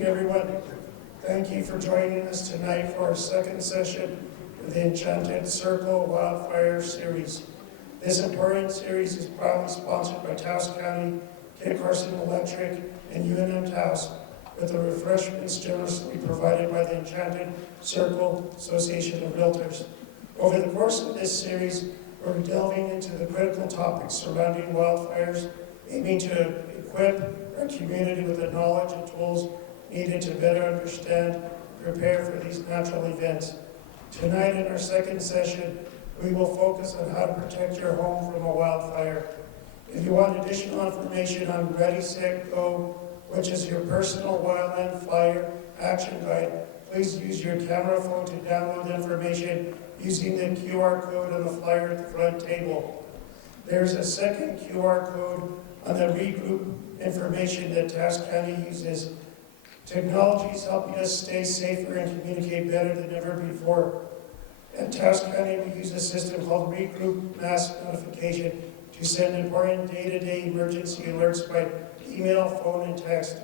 evening, everyone. Thank you for joining us tonight for our second session of the Enchanted Circle Wildfire series. This important series is proudly sponsored by Taos County, Kit Carson Electric, and UNM-Taos, with the refreshments generously provided by the Enchanted Circle Association of Realtors. Over the course of this series, we're delving into the critical topics surrounding wildfires, aiming to equip our community with the knowledge and tools needed to better understand and prepare for these natural events. Tonight in our second session, we will focus on how to protect your home from a wildfire. If you want additional information on Ready, Set, Go, which is your personal wildland fire action guide, please use your camera phone to download the information using the QR code on the flyer at the front table. There's a second QR code on the regroup information that Taos County uses. Technology is helping us stay safer and communicate better than ever before. At Taos County, we use a system called Regroup Mass Notification to send important day-to-day emergency alerts by email, phone, and text.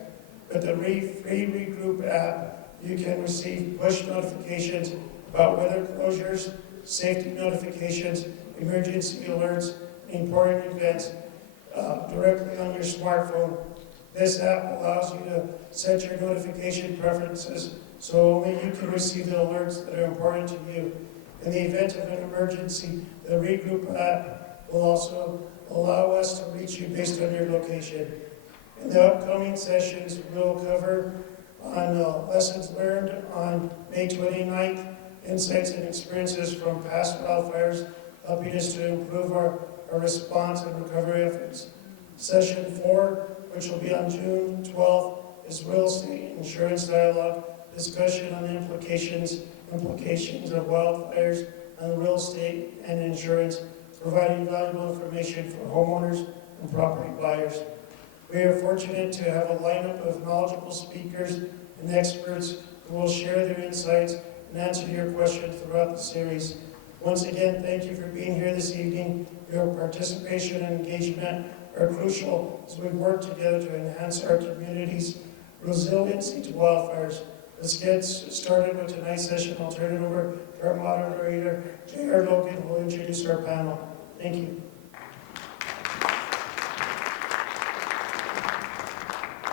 With the free Regroup app, you can receive push notifications about weather closures, safety notifications, emergency alerts, and important events directly on your smartphone. This app allows you to set your notification preferences so only you can receive the alerts that are important to you. In the event of an emergency, the Regroup app will also allow us to reach you based on your location. In the upcoming sessions, we'll cover on lessons learned on May 29th, insights and experiences from past wildfires, helping us to improve our response and recovery efforts. Session 4, which will be on June 12th, is Real Estate Insurance Dialogue, discussion on the implications of wildfires on real estate and insurance, providing valuable information for homeowners and property buyers. We are fortunate to have a lineup of knowledgeable speakers and experts who will share their insights and answer your questions throughout the series. Once again, thank you for being here this evening. Your participation and engagement are crucial as we work together to enhance our community's resiliency to wildfires. Let's get started with tonight's session. I'll turn it over to our moderator, J.R. Logan, who will introduce our panel. Thank you.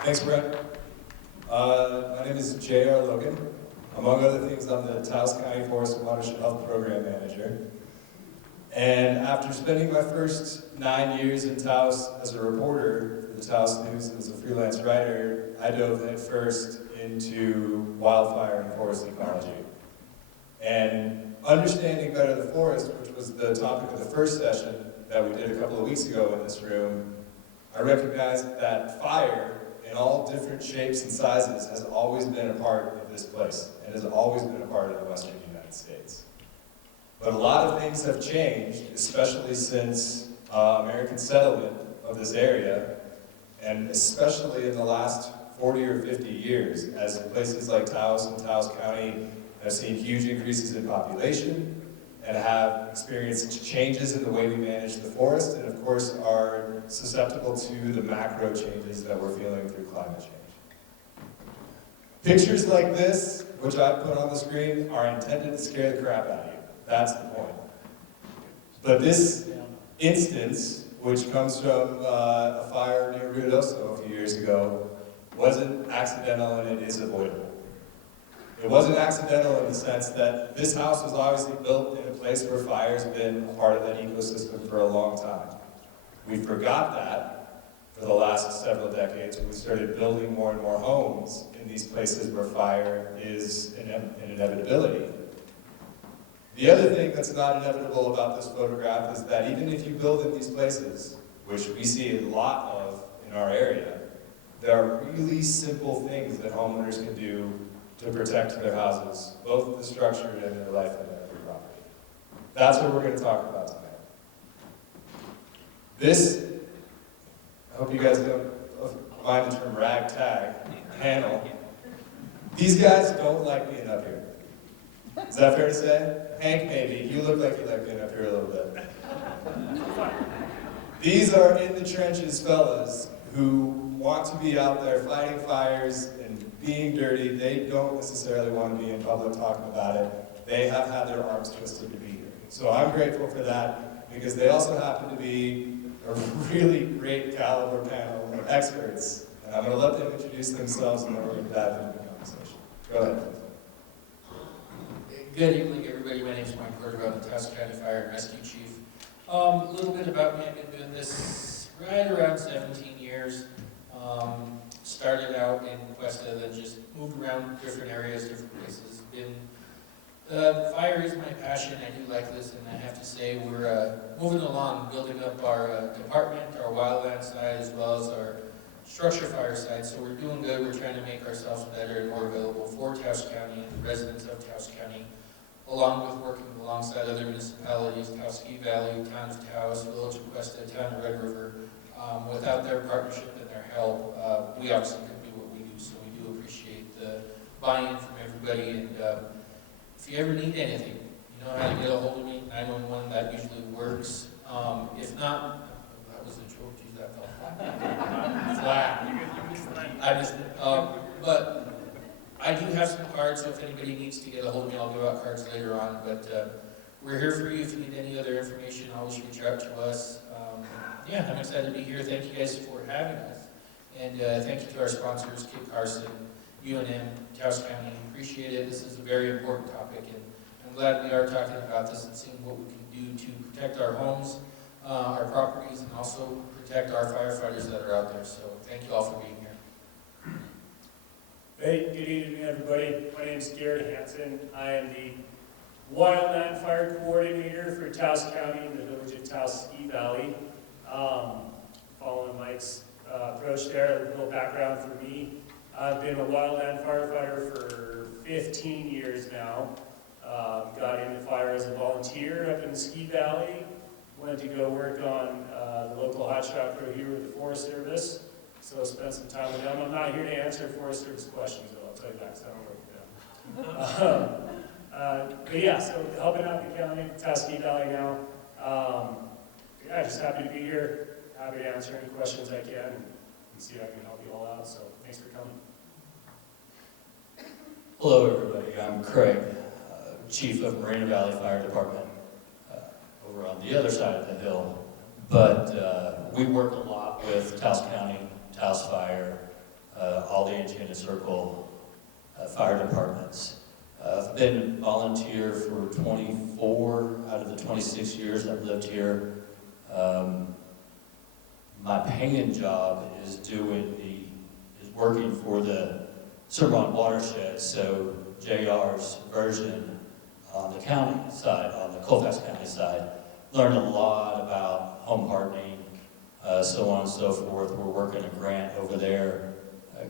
Thanks, Brett. My name is J.R. Logan. Among other things, I'm the Taos County Forest and Watershed Health Program Manager. And after spending my first 9 years in Taos as a reporter for the Taos News and as a freelance writer, I dove headfirst into wildfire and forest ecology. And understanding better the forest, which was the topic of the first session that we did a couple of weeks ago in this room, I recognized that fire in all different shapes and sizes has always been a part of this place and has always been a part of the Western United States. But a lot of things have changed, especially since American settlement of this area, and especially in the last 40 or 50 years, as places like Taos and Taos County have seen huge increases in population and have experienced changes in the way we manage the forest, and of course are susceptible to the macro changes that we're feeling through climate change. Pictures like this, which I've put on the screen, are intended to scare the crap out of you. That's the point. But this instance, which comes from a fire near Ruidoso a few years ago, wasn't accidental and it is avoidable. It wasn't accidental in the sense that this house was obviously built in a place where fire's been a part of that ecosystem for a long time. We forgot that for the last several decades when we started building more and more homes in these places where fire is an inevitability. The other thing that's not inevitable about this photograph is that even if you build in these places, which we see a lot of in our area, there are really simple things that homeowners can do to protect their houses, both the structure and their life and their property. That's what we're going to talk about tonight. This, I hope you guys don't mind the term ragtag panel. These guys don't like being up here. Is that fair to say? Hank, maybe. You look like you like being up here a little bit. These are in the trenches fellas who want to be out there fighting fires and being dirty. They don't necessarily want to be in public talking about it. They have had their arms twisted to be here. So I'm grateful for that, because they also happen to be a really great caliber panel of experts. And I'm going to let them introduce themselves, and then we're going to dive into the conversation. Go ahead. Good evening, everybody. My name is Mike Porter. I'm the Taos County Fire and Rescue Chief. A little bit about me. I've been doing this right around 17 years. Started out in Cuesta, then just moved around different areas, different places. Fire is my passion. I do like this, and I have to say we're moving along, building up our department, our wildland side, as well as our structure fire side. So we're doing good. We're trying to make ourselves better and more available for Taos County and the residents of Taos County, along with working alongside other municipalities, Taos Ski Valley, Town of Taos, Village of Cuesta, Town of Red River. Without their partnership and their help, we obviously couldn't do what we do, so we do appreciate the buy-in from everybody. And if you ever need anything, you know how to get a hold of me, 911, that usually works. If not, that was a joke, geez, that felt flat. I missed it. But I do have some cards, so if anybody needs to get a hold of me, I'll give out cards later on. But we're here for you. If you need any other information, always reach out to us. Yeah, I'm excited to be here. Thank you guys for having us. And thank you to our sponsors, Kit Carson, UNM, Taos County. Appreciate it. This is a very important topic, and I'm glad we are talking about this and seeing what we can do to protect our homes, our properties, and also protect our firefighters that are out there. So thank you all for being here. Hey, good evening, everybody. My name is Garrett Hansen. I am the Wildland Fire Coordinator for Taos County in the Village of Taos Ski Valley. Following Mike's approach there, a little background for me. I've been a wildland firefighter for 15 years now. Got into fire as a volunteer up in the Ski Valley. Went to go work on the local hotshot crew here with the Forest Service. So spent some time with them. I'm not here to answer Forest Service questions, though, I'll tell you that, because I don't work with them. But yeah, so helping out the county, Taos Ski Valley now. Yeah, just happy to be here. Happy to answer any questions I can and see if I can help you all out. So thanks for coming. Hello, everybody. I'm Craig, Chief of Moreno Valley Fire Department, over on the other side of the hill. But we work a lot with Taos County, Taos Fire, all the Enchanted Circle fire departments. I've been a volunteer for 24 out of the 26 years I've lived here. My paying job is working for the Cimarron watershed, so JR's version on the county side, on the Colfax County side. Learned a lot about home hardening, so on and so forth. We're working a grant over there.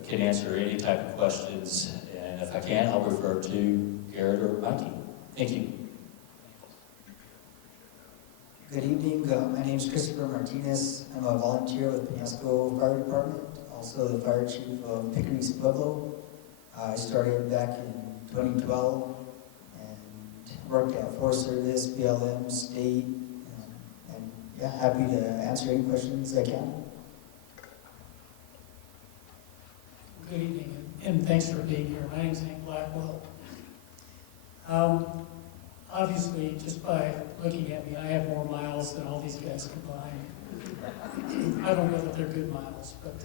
Can answer any type of questions, and if I can't, I'll refer to Garrett or Mikey. Thank you. Good evening. My name is Christopher Martinez. I'm a volunteer with Penasco Fire Department, also the fire chief of Pickering's Pueblo. I started back in 2012 and worked at Forest Service, BLM, state, and yeah, happy to answer any questions I can. Good evening, and thanks for being here. My name is Hank Blackwell. Obviously, just by looking at me, I have more miles than all these guys combined. I don't know that they're good miles, but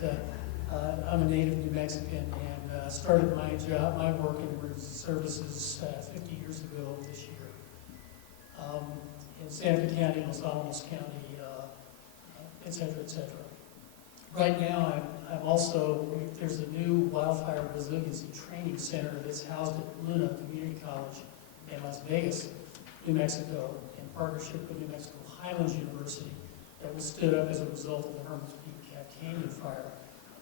I'm a native New Mexican and started my work in emergency services 50 years ago this year. In Santa Fe County, Los Alamos County, et cetera, et cetera. Right now, I'm also, there's a new wildfire resiliency training center that's housed at Luna Community College in Las Vegas, New Mexico, in partnership with New Mexico Highlands University, that was stood up as a result of the Herman's Peak Canyon fire.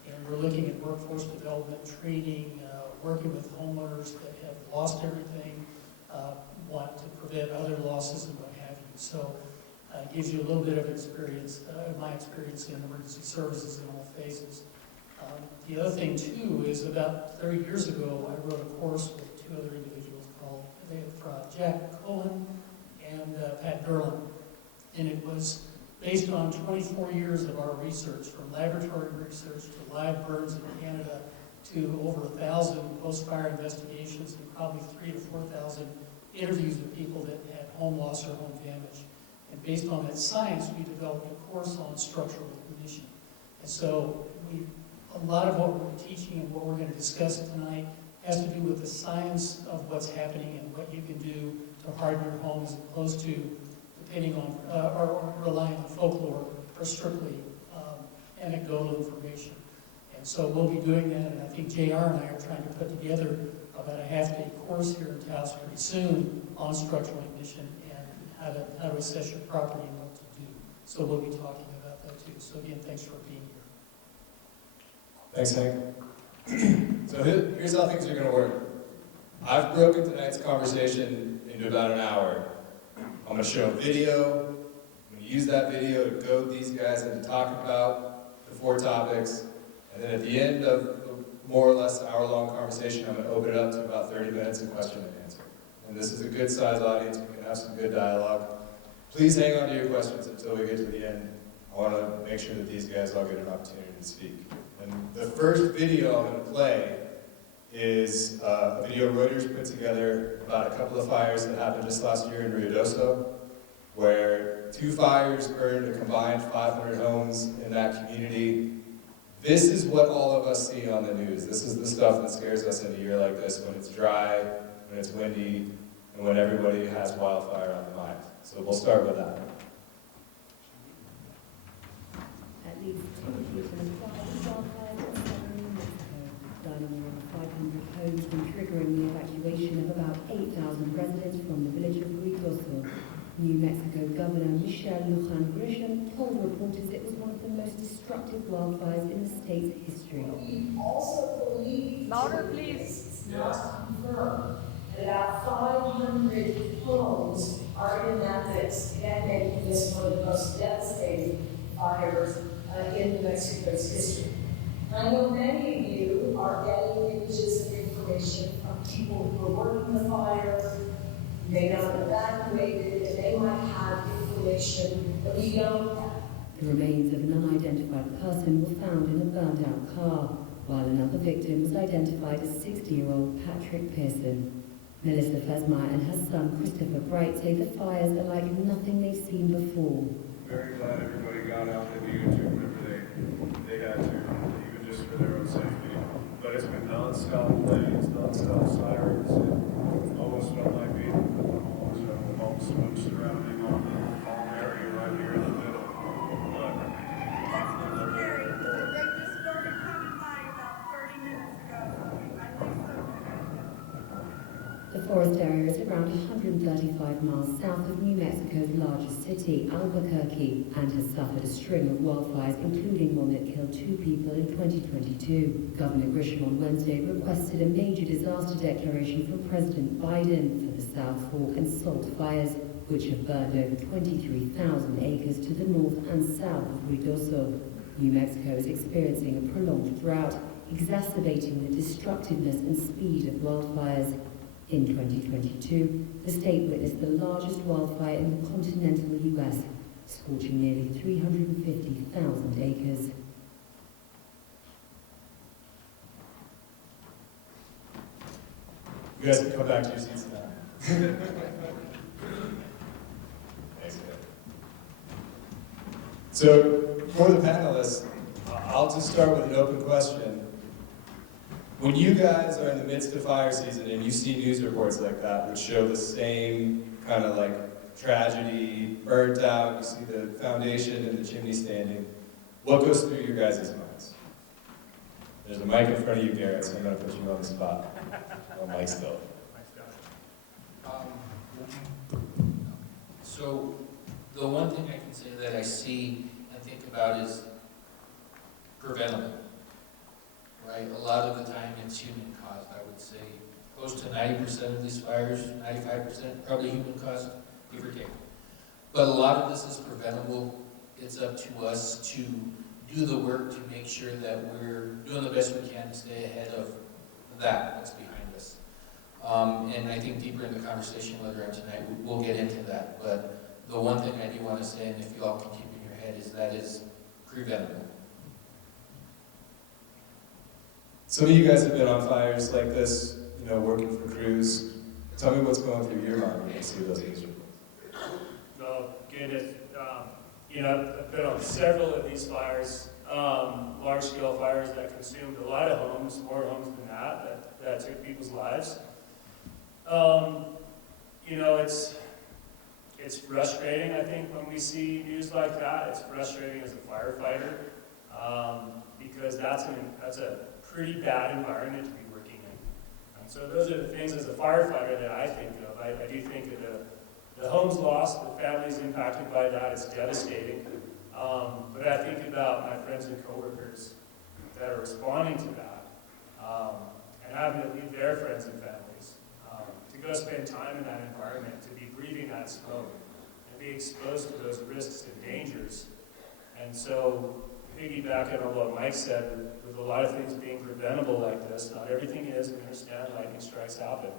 And we're looking at workforce development, training, working with homeowners that have lost everything, want to prevent other losses and what have you. So it gives you a little bit of experience, my experience in emergency services in all phases. The other thing too is about 30 years ago, I wrote a course with two other individuals called Jack Cullen and Pat Derlin. And it was based on 24 years of our research, from laboratory research to live burns in Canada to over 1,000 post-fire investigations and probably 3,000 to 4,000 interviews with people that had home loss or home damage. And based on that science, we developed a course on structural ignition. And so a lot of what we're teaching and what we're going to discuss tonight has to do with the science of what's happening and what you can do to harden your home as opposed to depending on or relying on folklore or strictly anecdotal information. And so we'll be doing that, and I think JR and I are trying to put together about a half-day course here in Taos pretty soon on structural ignition and how to assess your property and what to do. So we'll be talking about that too. So again, thanks for being here. Thanks, Hank. So here's how things are going to work. I've broken tonight's conversation into about an hour. I'm going to show a video. I'm going to use that video to goad these guys into talking about the 4 topics. And then at the end of the more or less hour-long conversation, I'm going to open it up to about 30 minutes of question and answer. And this is a good-sized audience. We can have some good dialogue. Please hang on to your questions until we get to the end. I want to make sure that these guys all get an opportunity to speak. And the first video I'm going to play is a video Reuters put together about a couple of fires that happened just last year in Ruidoso, where 2 fires burned a combined 500 homes in that community. This is what all of us see on the news. This is the stuff that scares us in a year like this, when it's dry, when it's windy, and when everybody has wildfire on the mind. So we'll start with that. At least 205 wildfires in southern New Mexico, burning more than 500 homes and triggering the evacuation of about 8,000 residents from the village of Ruidoso. New Mexico Governor Michelle Lujan Grisham told reporters it was one of the most destructive wildfires in the state's history. We also believe louder, please. It's not confirmed that about 500 homes are in that mix, and making this one of the most devastating fires in New Mexico's history. I know many of you are getting images and information from people who are working the fire, may not have evacuated, and they might have information that we don't have. The remains of an unidentified person were found in a burned-out car, while another victim was identified as 60-year-old Patrick Pearson. Melissa Fesmeyer and her son Christopher Bright say the fires are like nothing they've seen before. Very glad everybody got out and did whatever they had to, even just for their own safety. But it's been non-stop planes, non-stop sirens, and almost felt like being almost all smoke surrounding all the calm area right here in the middle. But They just started coming by about 30 minutes ago. I think so. The forest area is around 135 miles south of New Mexico's largest city, Albuquerque, and has suffered a string of wildfires, including one that killed 2 people in 2022. Governor Grisham on Wednesday requested a major disaster declaration from President Biden for the South Fork and Salt fires, which have burned over 23,000 acres to the north and south of Ruidoso. New Mexico is experiencing a prolonged drought, exacerbating the destructiveness and speed of wildfires. In 2022, the state witnessed the largest wildfire in the continental U.S., scorching nearly 350,000 acres. You guys can come back to your seats now. Thanks, man. So, for the panelists, I'll just start with an open question. When you guys are in the midst of fire season and you see news reports like that, which show the same kind of like tragedy, burnt out, you see the foundation and the chimney standing, what goes through your guys' minds? There's a mic in front of you, Garrett, so I'm going to put you on the spot. Oh, Mike's still. So the one thing I can say that I see and think about is preventable. Right, a lot of the time it's human caused. I would say close to 90% of these fires, 95%, probably human caused, give or take. But a lot of this is preventable. It's up to us to do the work to make sure that we're doing the best we can to stay ahead of that's behind us. And I think deeper in the conversation later on tonight, we'll get into that. But the one thing I do want to say, and if you all can keep in your head, is that is preventable. Some of you guys have been on fires like this, you know, working for crews. Tell me what's going through your mind when you see those pictures. Well, goodness, you know, I've been on several of these fires, large-scale fires that consumed a lot of homes, more homes than that took people's lives. You know, it's frustrating, I think, when we see news like that. It's frustrating as a firefighter, because that's a pretty bad environment to be working in. And so those are the things as a firefighter that I think of. I do think of the homes lost, the families impacted by that. It's devastating. But I think about my friends and coworkers that are responding to that, and having to leave their friends and families to go spend time in that environment, to be breathing that smoke, and be exposed to those risks and dangers. And so, piggybacking on what Mike said, with a lot of things being preventable like this, not everything is. We understand lightning strikes happen.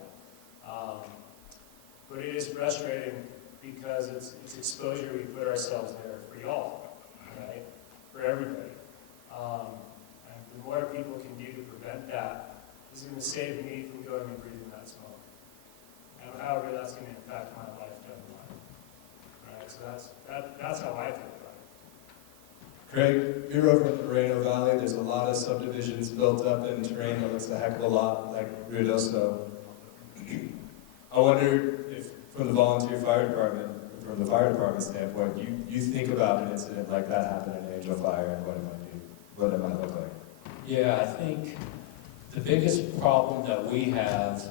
But it is frustrating because it's exposure we put ourselves there for y'all, right? For everybody. And the more people can do to prevent that is going to save me from going and breathing that smoke. And however that's going to impact my life down the line. Right? So that's how I feel about it. Craig, you're over in the Moreno Valley. There's a lot of subdivisions built up in terrain that looks a heck of a lot like Ruidoso. I wonder if, from the volunteer fire department, from the fire department standpoint, you think about an incident like that happening in Angel Fire and what it might do, what it might look like. Yeah, I think the biggest problem that we have,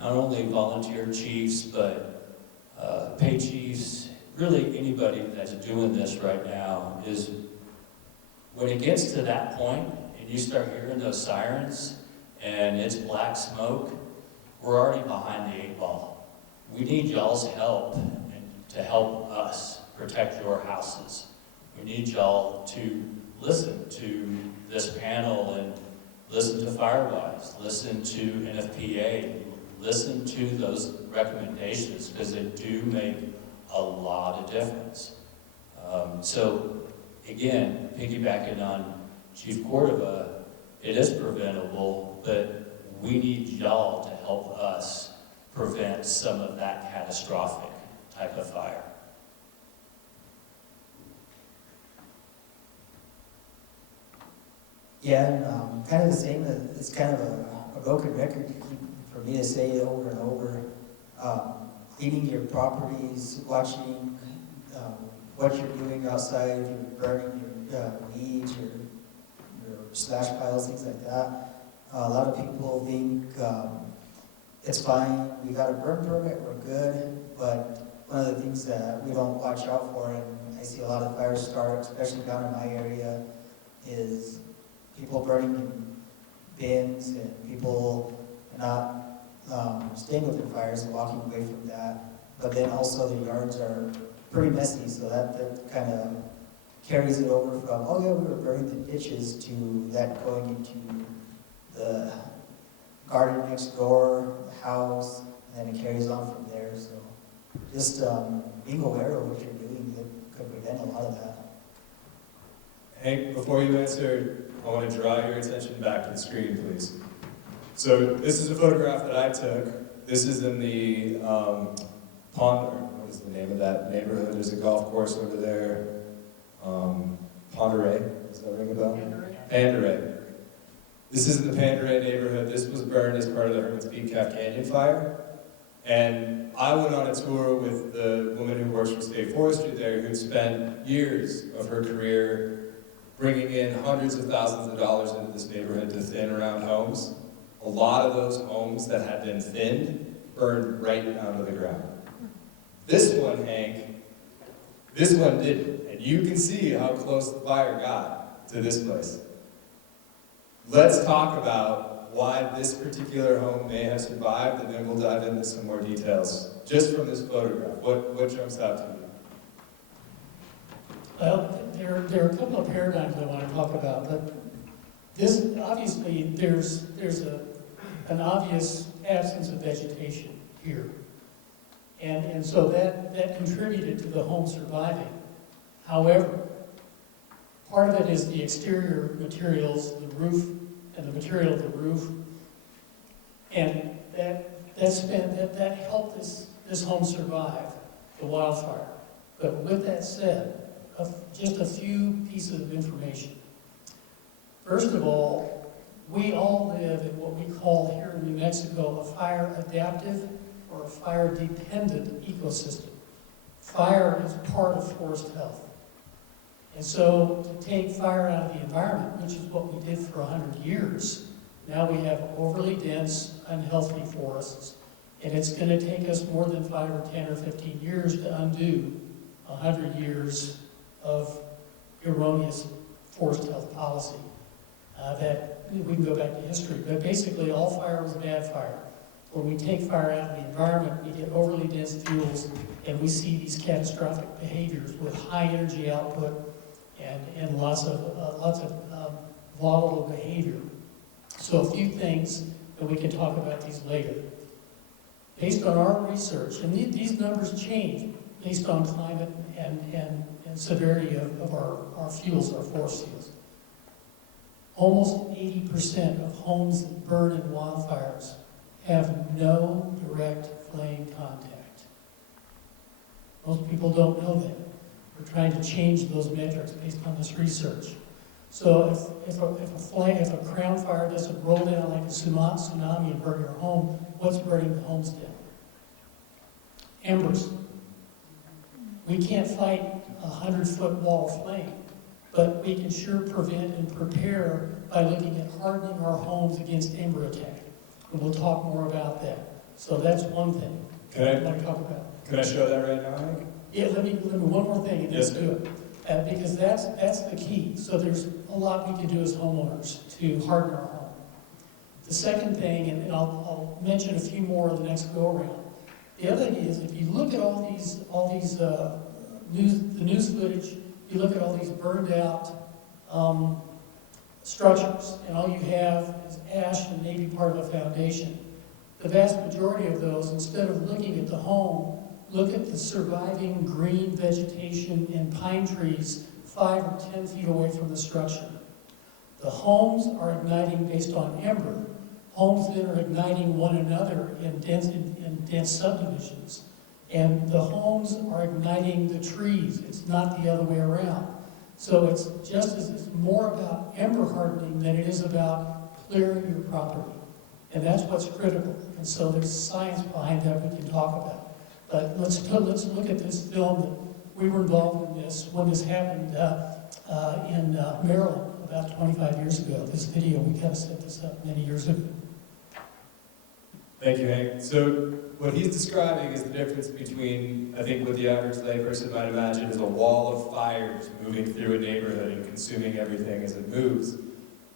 not only volunteer chiefs, but paid chiefs, really anybody that's doing this right now, is when it gets to that point and you start hearing those sirens and it's black smoke, we're already behind the 8 ball. We need y'all's help to help us protect your houses. We need y'all to listen to this panel and listen to Firewise, listen to NFPA, listen to those recommendations, because they do make a lot of difference. So again, piggybacking on Chief Cordova, it is preventable, but we need y'all to help us prevent some of that catastrophic type of fire. Yeah, and kind of the same. It's kind of a broken record to keep, for me to say it over and over. Cleaning your properties, watching what you're doing outside, if you're burning your weeds, your slash piles, things like that. A lot of people think it's fine, we got a burn permit, we're good, but one of the things that we don't watch out for, and I see a lot of fires start, especially down in my area, is people burning in bins and people not staying within fires and walking away from that. But then also the yards are pretty messy, so that kind of carries it over from, oh yeah, we were burning the ditches, to that going into the garden next door, the house, and then it carries on from there. So just being aware of what you're doing could prevent a lot of that. Hank, before you answer, I want to draw your attention back to the screen, please. So this is a photograph that I took. This is in the what is the name of that neighborhood? There's a golf course over there. Ponderay, does that ring a bell? Panderay. This is in the Panderay neighborhood. This was burned as part of the Hermit's Peak Calf Canyon fire. And I went on a tour with the woman who works for state forestry there, who'd spent years of her career bringing in hundreds of thousands of dollars into this neighborhood to thin around homes. A lot of those homes that had been thinned burned right down to the ground. This one, Hank, this one didn't. And you can see how close the fire got to this place. Let's talk about why this particular home may have survived, and then we'll dive into some more details just from this photograph. What jumps out to you? Well, there are a couple of paradigms I want to talk about, but this, obviously, there's an obvious absence of vegetation here. And so that contributed to the home surviving. However, part of it is the exterior materials, the roof and the material of the roof. And that helped this home survive the wildfire. But with that said, just a few pieces of information. First of all, we all live in what we call here in New Mexico a fire adaptive or a fire dependent ecosystem. Fire is part of forest health. And so to take fire out of the environment, which is what we did for 100 years, now we have overly dense, unhealthy forests, and it's going to take us more than 5 or 10 or 15 years to undo 100 years of erroneous forest health policy. That we can go back to history, but basically all fire was bad fire. When we take fire out of the environment, we get overly dense fuels, and we see these catastrophic behaviors with high energy output and lots of volatile behavior. So a few things, and we can talk about these later. Based on our research, and these numbers change based on climate and severity of our fuels, our forest fuels. Almost 80% of homes that burn in wildfires have no direct flame contact. Most people don't know that. We're trying to change those metrics based on this research. So if a crown fire doesn't roll down like a tsunami and burn your home, what's burning the homes down? Embers. We can't fight a 100-foot wall of flame, but we can sure prevent and prepare by looking at hardening our homes against ember attack. And we'll talk more about that. So that's one thing I want to talk about. Can I show that right now, Hank? Yeah, let me one more thing and let's do it. Because that's the key. So there's a lot we can do as homeowners to harden our home. The second thing, and I'll mention a few more in the next go-around. The other thing is, if you look at all these news footage, you look at all these burned out structures, and all you have is ash and maybe part of a foundation. The vast majority of those, instead of looking at the home, look at the surviving green vegetation and pine trees 5 or 10 feet away from the structure. The homes are igniting based on ember. Homes then are igniting one another in dense subdivisions. And the homes are igniting the trees. It's not the other way around. So it's more about ember hardening than it is about clearing your property. And that's what's critical. And so there's science behind that we can talk about. But let's look at this film that we were involved in this when this happened in Maryland about 25 years ago. This video, we kind of set this up many years ago. Thank you, Hank. So what he's describing is the difference between, I think what the average layperson might imagine is a wall of fires moving through a neighborhood and consuming everything as it moves,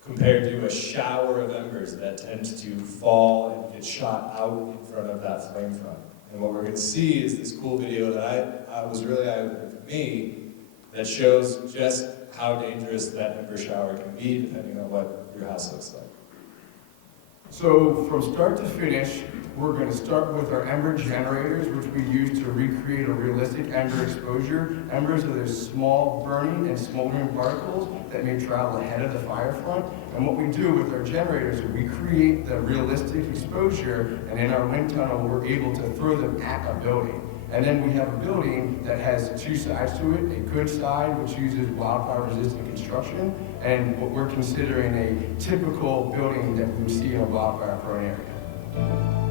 compared to a shower of embers that tends to fall and get shot out in front of that flame front. And what we're going to see is this cool video that I was really eye-opening for me that shows just how dangerous that ember shower can be depending on what your house looks like. So from start to finish, we're going to start with our ember generators, which we use to recreate a realistic ember exposure. Embers are those small burning and smoldering particles that may travel ahead of the fire front. And what we do with our generators is we create the realistic exposure, and in our wind tunnel, we're able to throw them at a building. And then we have a building that has two sides to it, a good side, which uses wildfire-resistant construction, and what we're considering a typical building that we would see in a wildfire-prone area.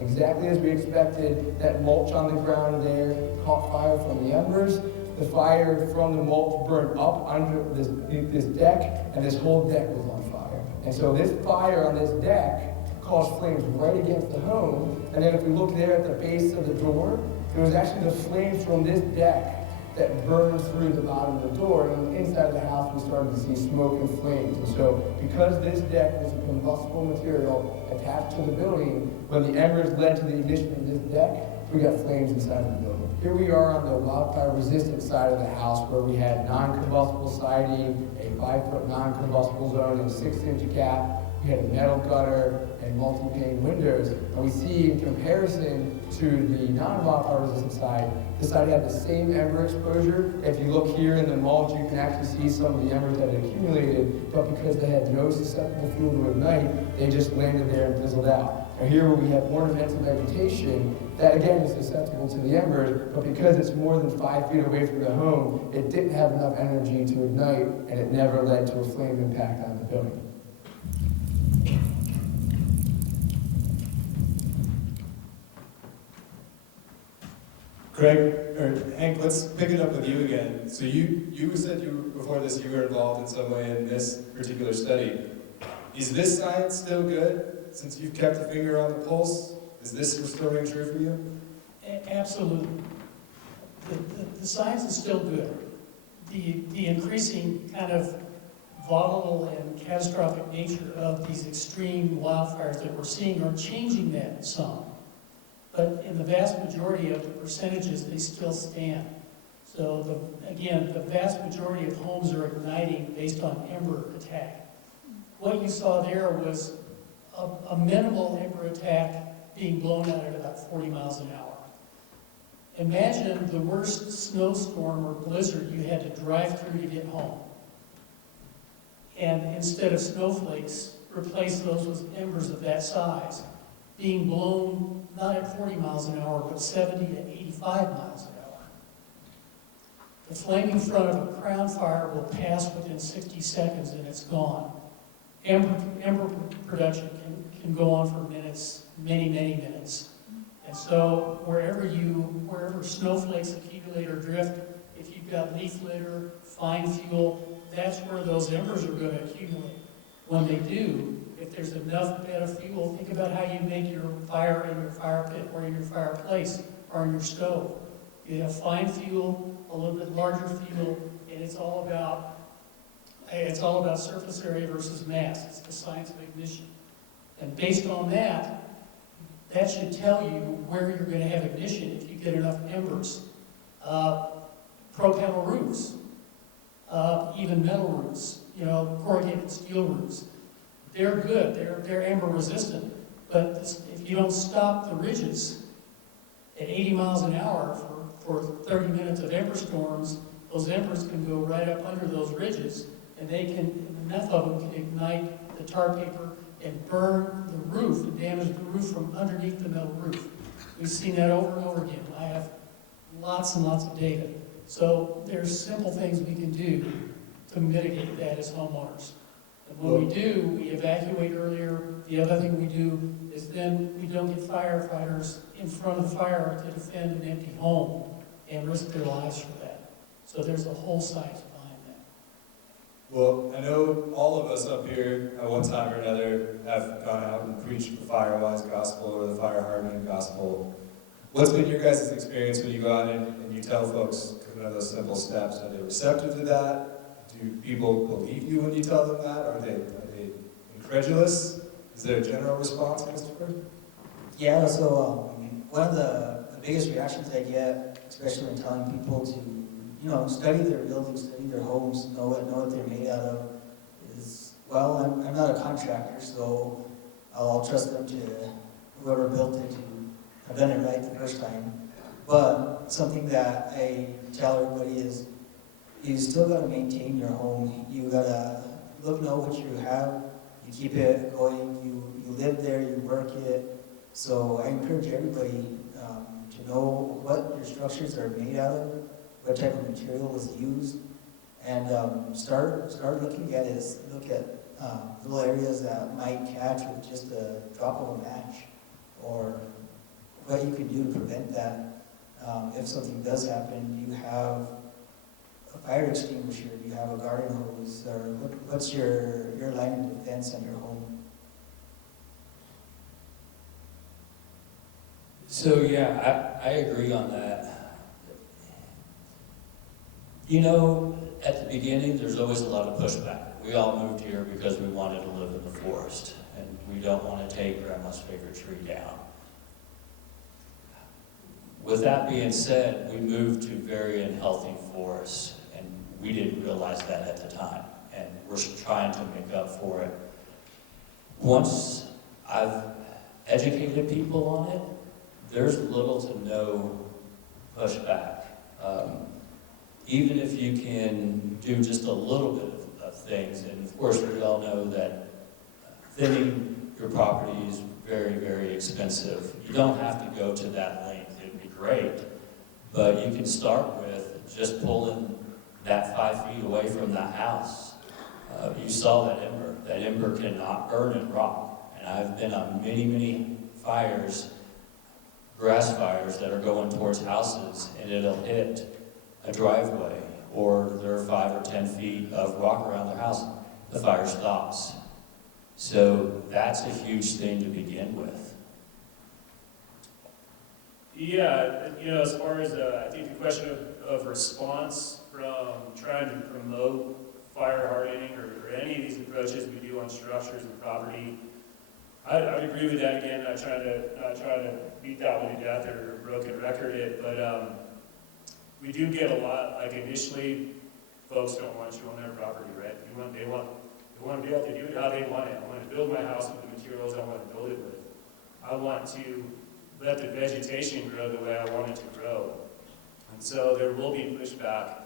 Exactly as we expected, that mulch on the ground there caught fire from the embers. The fire from the mulch burned up under this deck, and this whole deck was on fire. And so this fire on this deck caused flames right against the home. And then if we look there at the base of the door, it was actually the flames from this deck that burned through the bottom of the door, and inside of the house we started to see smoke and flames. And so because this deck was a combustible material attached to the building, when the embers led to the ignition of this deck, we got flames inside the building. Here we are on the wildfire-resistant side of the house where we had non-combustible siding, a 5-foot non-combustible zone, and a 6-inch gap. We had a metal gutter and multi-pane windows. And we see in comparison to the non-wildfire-resistant side, this side had the same ember exposure. If you look here in the mulch, you can actually see some of the embers that had accumulated, but because they had no susceptible fuel to ignite, they just landed there and fizzled out. And here where we have ornamental vegetation, that again is susceptible to the embers, but because it's more than 5 feet away from the home, it didn't have enough energy to ignite, and it never led to a flame impact on the building. Craig, or Hank, let's pick it up with you again. So you said before this you were involved in some way in this particular study. Is this science still good? Since you've kept a finger on the pulse, is this still ring true for you? Absolutely. The science is still good. The increasing kind of volatile and catastrophic nature of these extreme wildfires that we're seeing are changing that some. But in the vast majority of the percentages, they still stand. So again, the vast majority of homes are igniting based on ember attack. What you saw there was a minimal ember attack being blown out at about 40 miles an hour. Imagine the worst snowstorm or blizzard you had to drive through to get home. And instead of snowflakes, replace those with embers of that size, being blown not at 40 miles an hour, but 70 to 85 miles an hour. The flaming front of a crown fire will pass within 60 seconds and it's gone. Ember production can go on for minutes, many, many minutes. And so wherever snowflakes accumulate or drift, if you've got leaf litter, fine fuel, that's where those embers are going to accumulate. When they do, if there's enough bed of fuel, think about how you make your fire in your fire pit or in your fireplace or in your stove. You have fine fuel, a little bit larger fuel, and it's all about surface area versus mass. It's the science of ignition. And based on that should tell you where you're going to have ignition if you get enough embers. Pro-panel roofs, even metal roofs, corrugated steel roofs. They're good, they're ember resistant, but if you don't stop the ridges at 80 miles an hour for 30 minutes of ember storms, those embers can go right up under those ridges, and enough of them can ignite the tar paper and burn the roof and damage the roof from underneath the metal roof. We've seen that over and over again. I have lots and lots of data. So there's simple things we can do to mitigate that as homeowners. And when we do, we evacuate earlier. The other thing we do is then we don't get firefighters in front of the fire to defend an empty home and risk their lives for that. So there's a whole science behind that. Well, I know all of us up here at one time or another have gone out and preached the fire-wise gospel or the fire hardening gospel. What's been your guys' experience when you go out and you tell folks kind of those simple steps? Are they receptive to that? Do people believe you when you tell them that? Are they incredulous? Is there a general response, Christopher? Yeah, so one of the biggest reactions I get, especially when telling people to, study their buildings, study their homes, know what they're made out of, is, well, I'm not a contractor, so I'll trust them to whoever built it to have done it right the first time. But something that I tell everybody is, you still got to maintain your home. You got to know what you have. You keep it going. You live there. You work it. So I encourage everybody to know what your structures are made out of, what type of material is used, and start looking at it. Look at little areas that might catch with just a drop of a match, or what you can do to prevent that. If something does happen, you have a fire extinguisher, you have a garden hose, or what's your line of defense on your home? So yeah, I agree on that. At the beginning, there's always a lot of pushback. We all moved here because we wanted to live in the forest, and we don't want to take grandma's favorite tree down. With that being said, we moved to very unhealthy forests, and we didn't realize that at the time, and we're trying to make up for it. Once I've educated people on it, there's little to no pushback. Even if you can do just a little bit of things, and of course we all know that thinning your property is very, very expensive. You don't have to go to that length, it'd be great, but you can start with just pulling that 5 feet away from the house. You saw that ember. That ember cannot burn in rock, and I've been on many, many fires, grass fires that are going towards houses, and it'll hit a driveway, or there are 5 or 10 feet of rock around their house. The fire stops. So that's a huge thing to begin with. Yeah, as far as I think the question of response from trying to promote fire hardening or any of these approaches we do on structures and property, I would agree with that. Again, not trying to beat that one to death or broken record it, but we do get a lot. Like initially, folks don't want you on their property, right? They want to be able to do it how they want it. I want to build my house with the materials I want to build it with. I want to let the vegetation grow the way I want it to grow. And so there will be pushback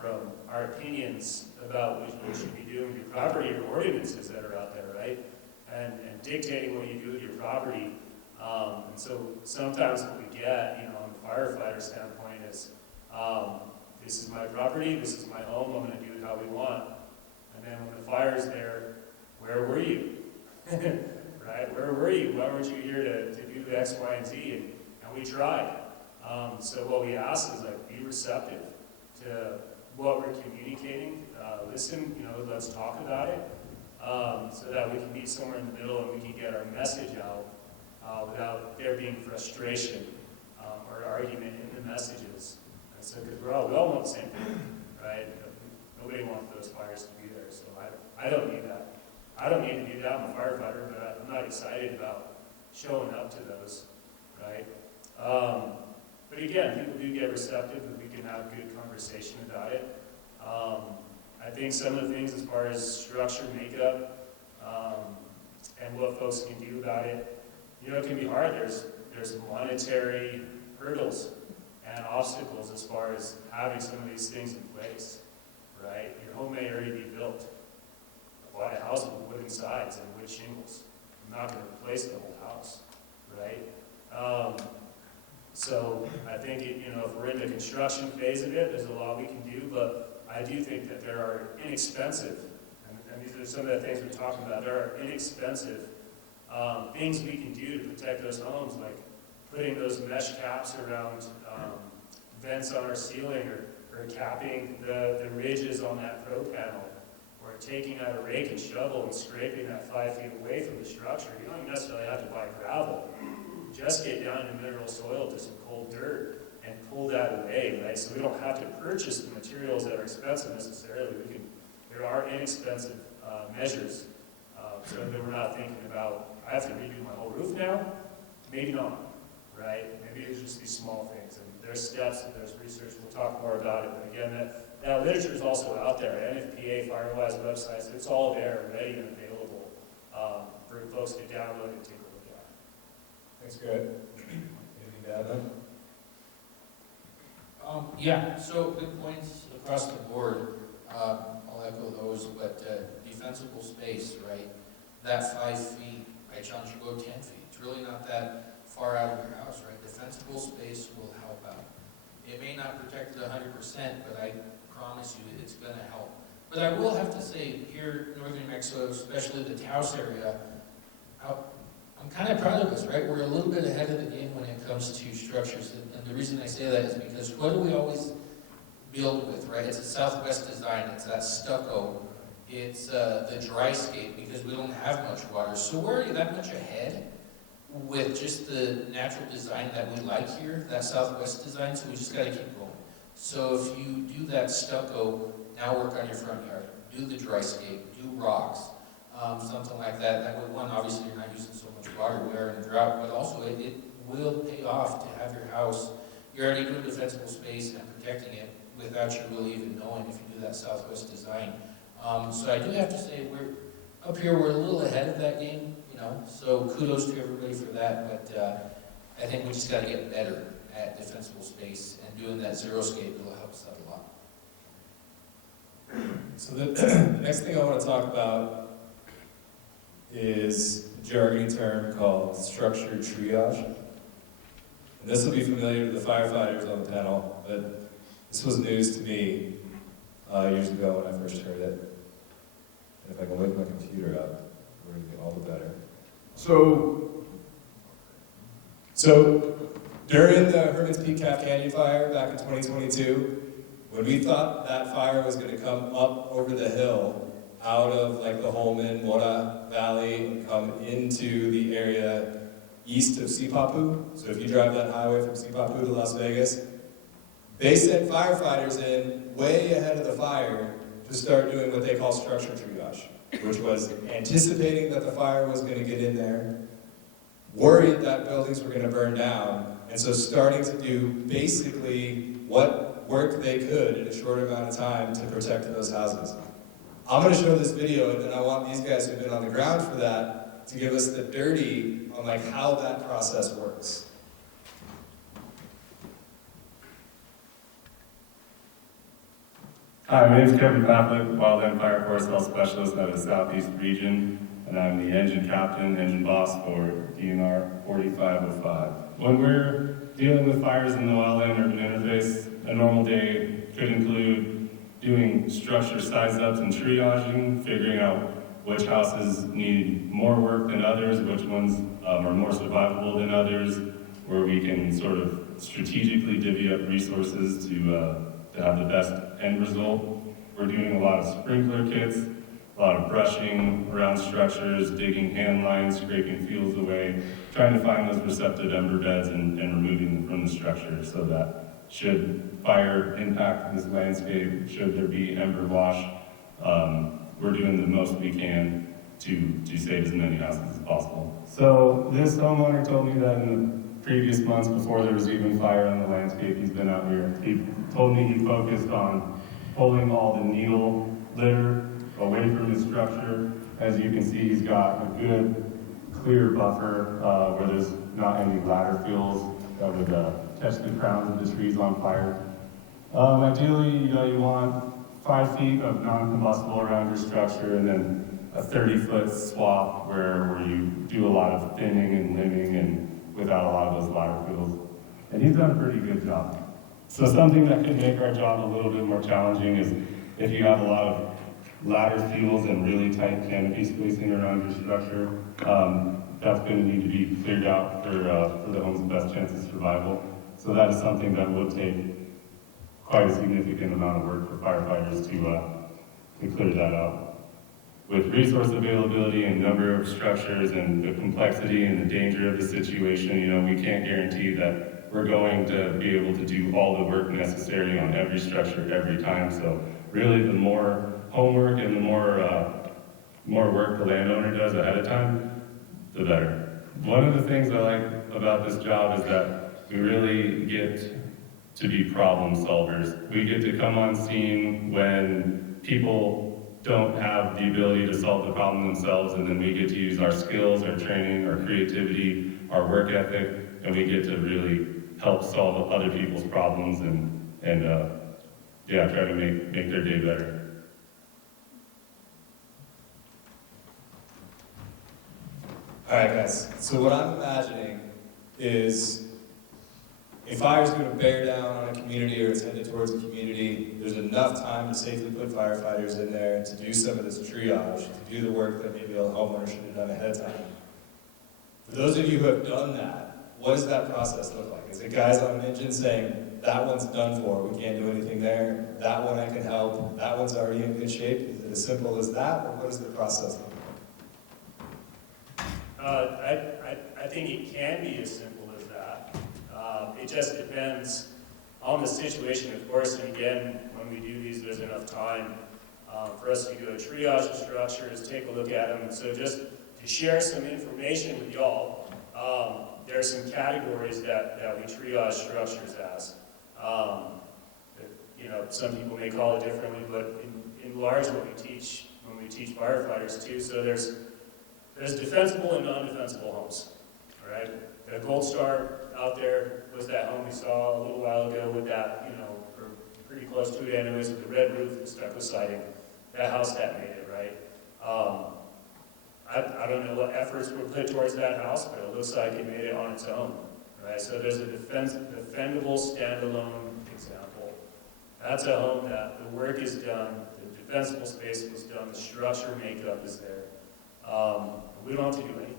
from our opinions about what you should be doing with your property or ordinances that are out there, right? And dictating what you do with your property. And so sometimes what we get, on the firefighter standpoint is, this is my property, this is my home, I'm going to do it how we want. And then when the fire's there, where were you? Right? Where were you? Why weren't you here to do X, Y, and Z? And we tried. So what we ask is be receptive to what we're communicating. Listen, let's talk about it so that we can meet somewhere in the middle and we can get our message out without there being frustration or argument in the messages. And so, because we all want the same thing, right? Nobody wants those fires to be there, so I don't need that. I don't need to do that. I'm a firefighter, but I'm not excited about showing up to those, right? But again, people do get receptive, and we can have good conversation about it. I think some of the things as far as structure makeup and what folks can do about it, it can be hard. There's monetary hurdles and obstacles as far as having some of these things in place, right? Your home may already be built. Buy a house with wooden sides and wood shingles. I'm not going to replace the whole house, right? So I think, if we're in the construction phase of it, there's a lot we can do, but I do think that there are inexpensive, and these are some of the things we're talking about, there are inexpensive things we can do to protect those homes, like putting those mesh caps around vents on our ceiling or capping the ridges on that pro panel, or taking out a rake and shovel and scraping that 5 feet away from the structure. You don't necessarily have to buy gravel. Just get down into mineral soil to some cold dirt and pull that away, right? So we don't have to purchase the materials that are expensive necessarily. There are inexpensive measures, so that we're not thinking about, I have to redo my whole roof now? Maybe not, right? Maybe it's just these small things, and there's steps and there's research. We'll talk more about it, but again, that literature is also out there. NFPA, Firewise websites, it's all there, ready and available for folks to download and take a look at. Thanks, Greg. Anything to add then? Yeah, so good points across the board. I'll echo those, but defensible space, right? That 5 feet, I challenge you to go 10 feet. It's really not that far out of your house, right? Defensible space will help out. It may not protect it 100%, but I promise you it's going to help. But I will have to say, here in northern New Mexico, especially the Taos area, I'm kind of proud of us, right? We're a little bit ahead of the game when it comes to structures. And the reason I say that is because what do we always build with, right? It's a Southwest design. It's that stucco. It's the dryscape because we don't have much water. So we're already that much ahead with just the natural design that we like here, that Southwest design, so we just got to keep going. So if you do that stucco, now work on your front yard. Do the dryscape, do rocks, something like that. That would, one, obviously you're not using so much water, we are in a drought, but also it will pay off to have your house. You're already doing defensible space and protecting it without you really even knowing if you do that Southwest design. So I do have to say, up here, we're a little ahead of that game, you know, so kudos to everybody for that, but I think we just got to get better at defensible space, and doing that xeriscape will help us out a lot. So the next thing I want to talk about is a jargon term called structured triage. And this will be familiar to the firefighters on the panel, but this was news to me years ago when I first heard it. And if I can wake my computer up, we're going to get all the better. So during the Herman's Peak Calf Canyon fire back in 2022, when we thought that fire was going to come up over the hill out of like the Holman, Mora Valley, and come into the area east of Sipapu, so if you drive that highway from Sipapu to Las Vegas, they sent firefighters in way ahead of the fire to start doing what they call structured triage, which was anticipating that the fire was going to get in there, worried that buildings were going to burn down, and so starting to do basically what work they could in a short amount of time to protect those houses. I'm going to show this video, and then I want these guys who've been on the ground for that to give us the dirty on like how that process works. Hi, my name is Kevin Paplick, Wildland Fire Force Health Specialist out of the Southeast region, and I'm the engine captain, engine boss for DNR 4505. When we're dealing with fires in the wildland urban interface, a normal day could include doing structure size-ups and triaging, figuring out which houses need more work than others, which ones are more survivable than others, where we can sort of strategically divvy up resources to have the best end result. We're doing a lot of sprinkler kits, a lot of brushing around structures, digging hand lines, scraping fuels away, trying to find those receptive ember beds and removing them from the structure so that should fire impact this landscape, should there be ember wash, we're doing the most we can to save as many houses as possible. So this homeowner told me that in the previous months before there was even fire on the landscape he's been out here, he told me he focused on pulling all the needle litter away from his structure. As you can see, he's got a good clear buffer where there's not any ladder fuels that would catch the crowns of the trees on fire. Ideally, you want 5 feet of non-combustible around your structure, and then a 30-foot swap where you do a lot of thinning and limbing and without a lot of those ladder fuels. And he's done a pretty good job. So something that could make our job a little bit more challenging is if you have a lot of ladder fuels and really tight canopy spacing around your structure, that's going to need to be cleared out for the home's best chance of survival. So that is something that will take quite a significant amount of work for firefighters to clear that out. With resource availability and number of structures and the complexity and the danger of the situation, we can't guarantee that we're going to be able to do all the work necessary on every structure every time. So really the more homework and the more work the landowner does ahead of time, the better. One of the things I like about this job is that we really get to be problem solvers. We get to come on scene when people don't have the ability to solve the problem themselves, and then we get to use our skills, our training, our creativity, our work ethic, and we get to really help solve other people's problems and try to make their day better. All right, guys, so what I'm imagining is a fire is going to bear down on a community or it's headed towards a community. There's enough time to safely put firefighters in there to do some of this triage, to do the work that maybe a homeowner should have done ahead of time. For those of you who have done that, what does that process look like? Is it guys on an engine saying, that one's done for, we can't do anything there, that one I can help, that one's already in good shape? Is it as simple as that, or what does the process look like? I think it can be as simple as that. It just depends on the situation, of course, and again, when we do these, there's enough time for us to do a triage of structures, take a look at them. So just to share some information with y'all, There are some categories that we triage structures as. You know, some people may call it differently, but in large what we teach when we teach firefighters too, so there's defensible and non-defensible homes, all right? The Gold Star out there was that home we saw a little while ago with that, you know, or pretty close to it anyways, with the red roof, the stucco siding, that house that made it, right? I don't know what efforts were put towards that house, but it looks like it made it on its own, right? So there's a defendable standalone example. That's a home that the work is done, the defensible space was done, the structure makeup is there. We don't have to do anything,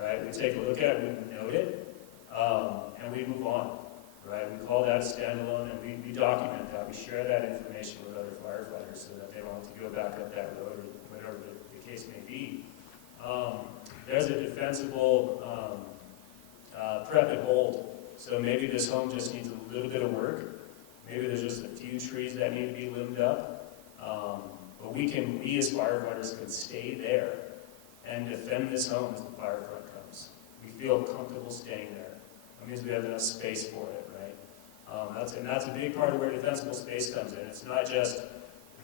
right? We take a look at it, we note it, and we move on, right? We call that a standalone, and we document that. We share that information with other firefighters so that they don't have to go back up that road or whatever the case may be. There's a defensible prep and hold. So maybe this home just needs a little bit of work. Maybe there's just a few trees that need to be limbed up. But we as firefighters can stay there and defend this home as the fire front comes. We feel comfortable staying there. That means we have enough space for it, right? That's a big part of where defensible space comes in. It's not just,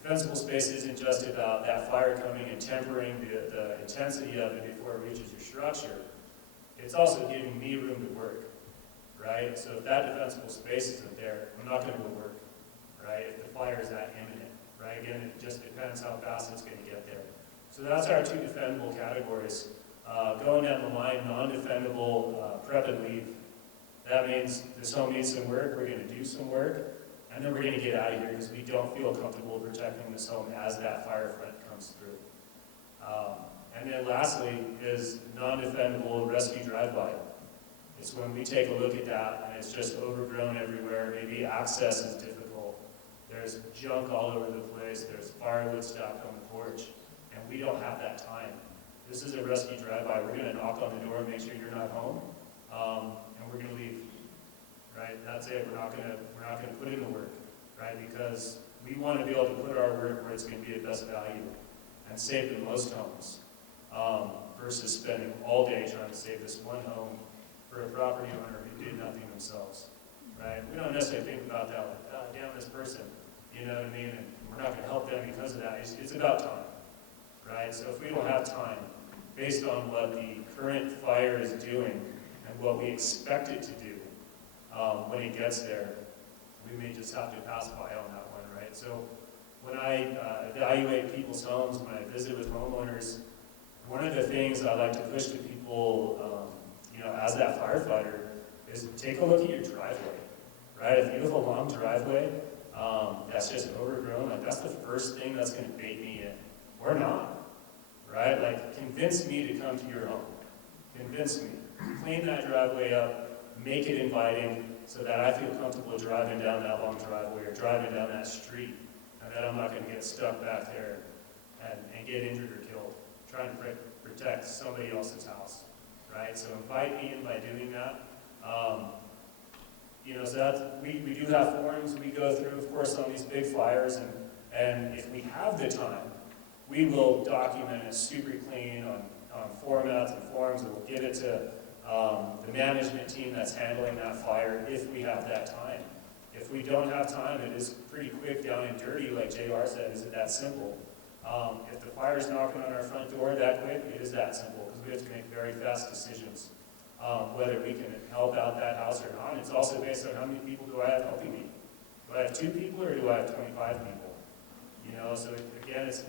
defensible space isn't just about that fire coming and tempering the intensity of it before it reaches your structure. It's also giving me room to work, right? So if that defensible space isn't there, I'm not going to go work, right? If the fire is that imminent, right? Again, it just depends how fast it's going to get there. So that's our two defendable categories. Going down the line, non-defendable, prep and leave. That means this home needs some work, we're going to do some work, and then we're going to get out of here because we don't feel comfortable protecting this home as that fire front comes through. And then lastly is non-defendable rescue drive-by. It's when we take a look at that and it's just overgrown everywhere, maybe access is difficult, there's junk all over the place, there's firewood stacked on the porch, and we don't have that time. This is a rescue drive-by. We're going to knock on the door and make sure you're not home, and we're going to leave. Right? That's it. We're not going to put in the work, right? Because we want to be able to put our work where it's going to be of best value and save the most homes, versus spending all day trying to save this one home for a property owner who did nothing themselves, right? We don't necessarily think about that like, oh, damn this person, you know what I mean? And we're not going to help them because of that. It's about time, right? So if we don't have time, based on what the current fire is doing and what we expect it to do, when it gets there, we may just have to pass by on that one, right? So when I evaluate people's homes, when I visit with homeowners, one of the things I like to push to people, you know, as that firefighter, is take a look at your driveway, right? If you have a long driveway that's just overgrown, like that's the first thing that's going to bait me in, or not, right? Like convince me to come to your home. Convince me. Clean that driveway up. Make it inviting so that I feel comfortable driving down that long driveway or driving down that street, and that I'm not going to get stuck back there and get injured or killed trying to protect somebody else's house, right? So invite me in by doing that. You know, so that's, we do have forums we go through, of course, on these big fires, and if we have the time, we will document it super clean on formats and forums, and we'll give it to the management team that's handling that fire if we have that time. If we don't have time, it is pretty quick down and dirty, like JR said, is it that simple? If the fire's knocking on our front door that quick, it is that simple, because we have to make very fast decisions, whether we can help out that house or not. It's also based on how many people do I have helping me. Do I have 2 people or do I have 25 people? You know, so again, it's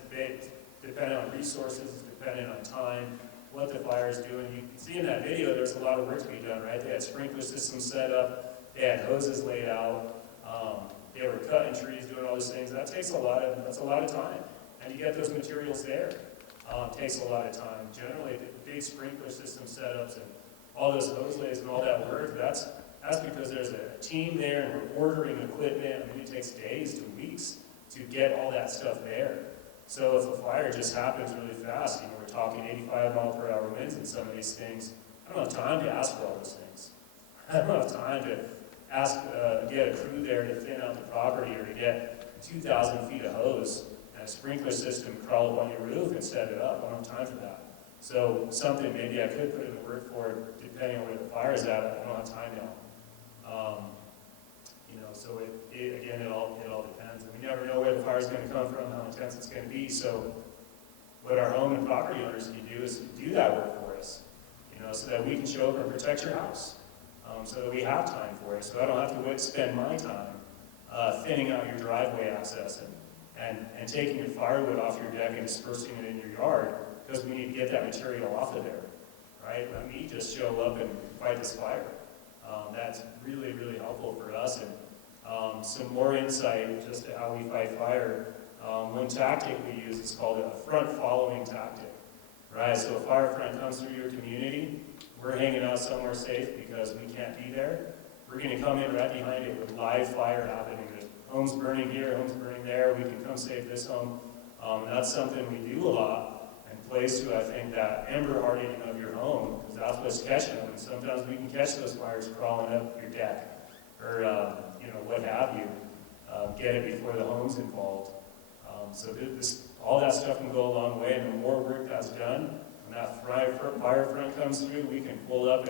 dependent on resources, it's dependent on time, what the fire is doing. You can see in that video there's a lot of work to be done, right? They had sprinkler systems set up, they had hoses laid out, they were cutting trees, doing all those things. That's a lot of time. And to get those materials there takes a lot of time. Generally, the big sprinkler system setups and all those hose lays and all that work, that's because there's a team there and we're ordering equipment. I mean, it takes days to weeks to get all that stuff there. So if a fire just happens really fast, you know, we're talking 85-mile-per-hour winds and some of these things, I don't have time to ask for all those things. I don't have time to get a crew there to thin out the property or to get 2,000 feet of hose and a sprinkler system to crawl up on your roof and set it up. I don't have time for that. So something maybe I could put in the work for, depending on where the fire's at, I don't have time now. So again, it all depends. And we never know where the fire's gonna come from, how intense it's gonna be. So what our home and property owners can do is do that work for us, so that we can show up and protect your house, so that we have time for it, so I don't have to spend my time thinning out your driveway access and taking your firewood off your deck and dispersing it in your yard, because we need to get that material off of there, right? Let me just show up and fight this fire. That's really, really helpful for us. And some more insight just to how we fight fire. One tactic we use is called a front following tactic, right? So a fire front comes through your community, we're hanging out somewhere safe because we can't be there. We're going to come in right behind it with live fire happening. There's homes burning here, homes burning there. We can come save this home. That's something we do a lot and plays to, I think, that ember hardening of your home, because that's what's catching them. And sometimes we can catch those fires crawling up your deck or, what have you. Get it before the home's involved. So all that stuff can go a long way, and the more work that's done, when that fire front comes through, we can pull up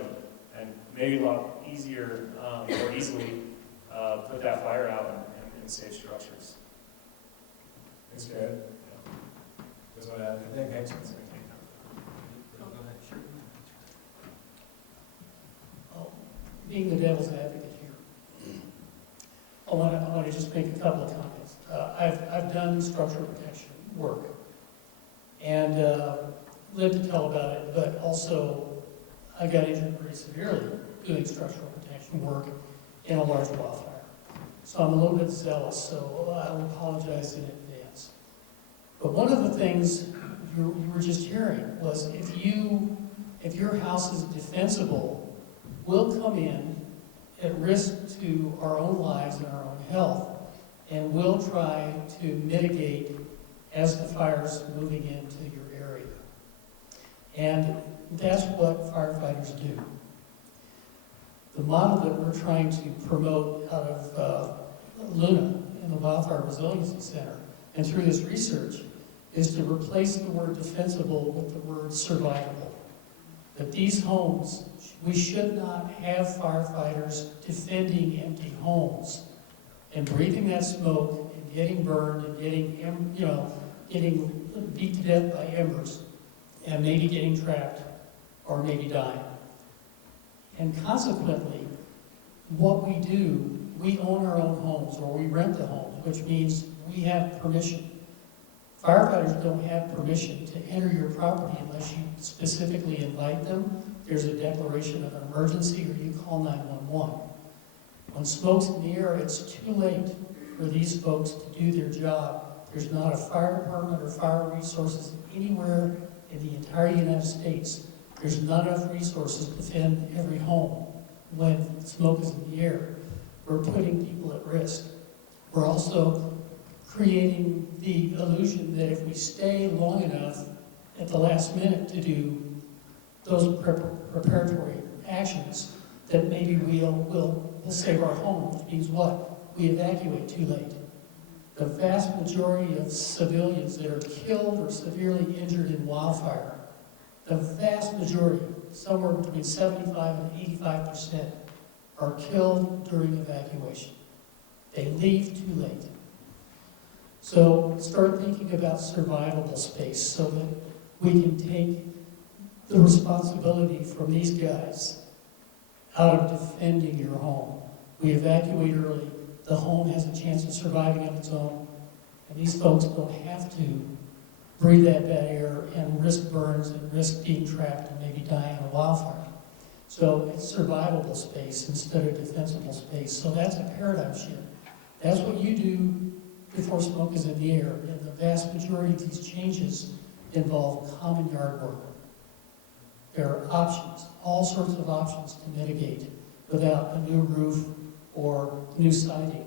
and maybe a lot easier, more easily put that fire out and save structures. Thanks, Garrett. Just want to add anything? Being the devil's advocate here, I want to just make a couple of comments. I've done structural protection work and lived to tell about it, but also I got injured pretty severely doing structural protection work in a large wildfire. So I'm a little bit zealous, so I will apologize in advance. But one of the things you were just hearing was if your house is defensible, we'll come in at risk to our own lives and our own health, and we'll try to mitigate as the fire's moving into your area. And that's what firefighters do. The model that we're trying to promote out of Luna and the Wildfire Resiliency Center, and through this research, is to replace the word defensible with the word survivable. That these homes, we should not have firefighters defending empty homes and breathing that smoke and getting burned and getting beat to death by embers and maybe getting trapped or maybe dying. And consequently, what we do, we own our own homes or we rent the homes, which means we have permission. Firefighters don't have permission to enter your property unless you specifically invite them. There's a declaration of an emergency or you call 911. When smoke's in the air, it's too late for these folks to do their job. There's not a fire department or fire resources anywhere in the entire United States. There's not enough resources to defend every home when smoke is in the air. We're putting people at risk. We're also creating the illusion that if we stay long enough at the last minute to do those preparatory actions, that maybe we'll save our home, which means what? We evacuate too late. The vast majority of civilians that are killed or severely injured in wildfire, the vast majority, somewhere between 75 and 85%, are killed during evacuation. They leave too late. So start thinking about survivable space so that we can take the responsibility from these guys out of defending your home. We evacuate early. The home has a chance of surviving on its own. And these folks don't have to breathe that bad air and risk burns and risk being trapped and maybe dying in a wildfire. So it's survivable space instead of defensible space. So that's a paradigm shift. That's what you do before smoke is in the air. And the vast majority of these changes involve common yard work. There are options, all sorts of options to mitigate without a new roof or new siding.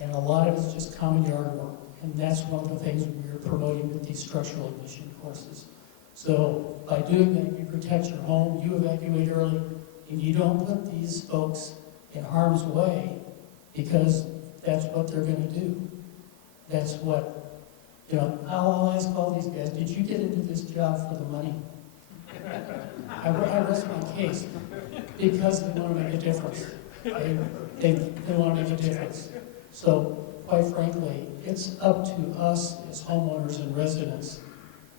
And a lot of it's just common yard work. And that's one of the things we're promoting with these structural ignition courses. So by doing that, you protect your home, you evacuate early, and you don't put these folks in harm's way because that's what they're going to do. That's what, I'll ask all these guys, did you get into this job for the money? I rest my case because they want to make a difference. They want to make a difference. So, quite frankly, it's up to us as homeowners and residents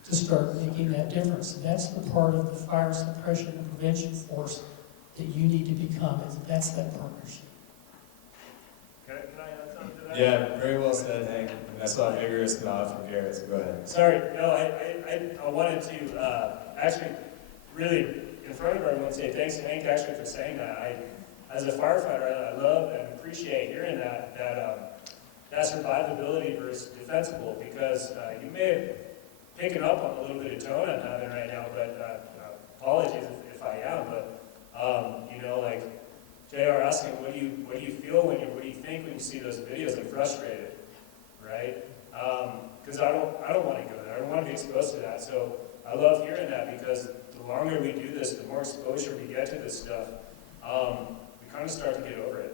to start making that difference. That's the part of the fire suppression and prevention force that you need to become. That's that partnership. Can I add something to that? Yeah, very well said, Hank. And I saw a vigorous nod from Garrett, so go ahead. Sorry, no, I wanted to actually really, in front of everyone, say thanks to Hank actually for saying that. As a firefighter, I love and appreciate hearing that survivability versus defensible, because you may have picked up on a little bit of tone I'm having right now, but apologies if I am, but you know, like JR asking, what do you feel what do you think when you see those videos? I'm frustrated, right? Because I don't want to go there. I don't want to be exposed to that. So I love hearing that, because the longer we do this, the more exposure we get to this stuff, we kind of start to get over it,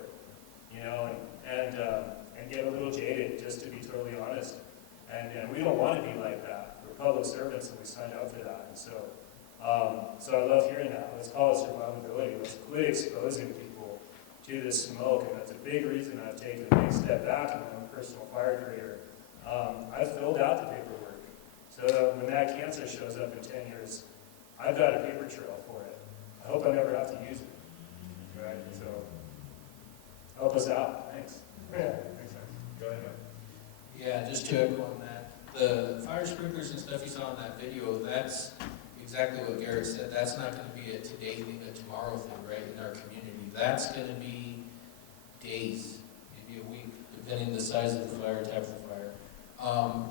you know, and get a little jaded, just to be totally honest. And we don't want to be like that. We're public servants and we signed up for that. And so I love hearing that. Let's call it survivability. Let's quit exposing people to this smoke. And that's a big reason I've taken a big step back in my own personal fire career. I've filled out the paperwork. So when that cancer shows up in 10 years, I've got a paper trail for it. I hope I never have to use it. Right? So help us out. Thanks. Yeah. Thanks. Go ahead. Yeah, just to echo on that, the fire sprinklers and stuff you saw in that video, that's exactly what Garrett said. That's not going to be a today thing, a tomorrow thing, right, in our community. That's going to be days, maybe a week, depending the size of the fire, type of fire.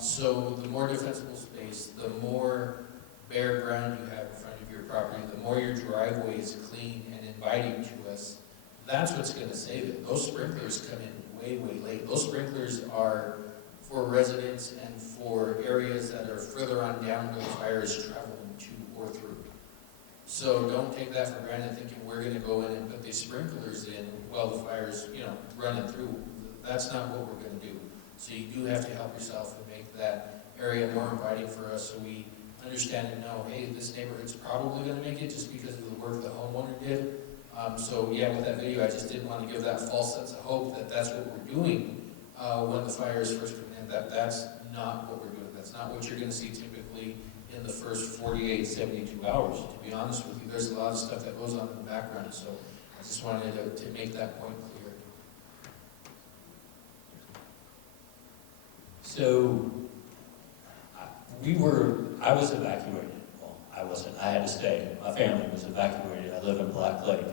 So the more defensible space, the more bare ground you have in front of your property, the more your driveway is clean and inviting to us, that's what's going to save it. Those sprinklers come in way, way late. Those sprinklers are for residents and for areas that are further on down where the fire is traveling to or through. So don't take that for granted thinking we're going to go in and put these sprinklers in while the fire's, you know, running through. That's not what we're going to do. So you do have to help yourself and make that area more inviting for us, so we understand and know, hey, this neighborhood's probably going to make it just because of the work the homeowner did. So yeah, with that video, I just didn't want to give that false sense of hope that that's what we're doing when the fire is first coming in. That's not what we're doing. That's not what you're going to see typically in the first 48, 72 hours. To be honest with you, there's a lot of stuff that goes on in the background, so I just wanted to make that point clear. So, I was evacuated. Well, I wasn't. I had to stay. My family was evacuated. I live in Black Lake.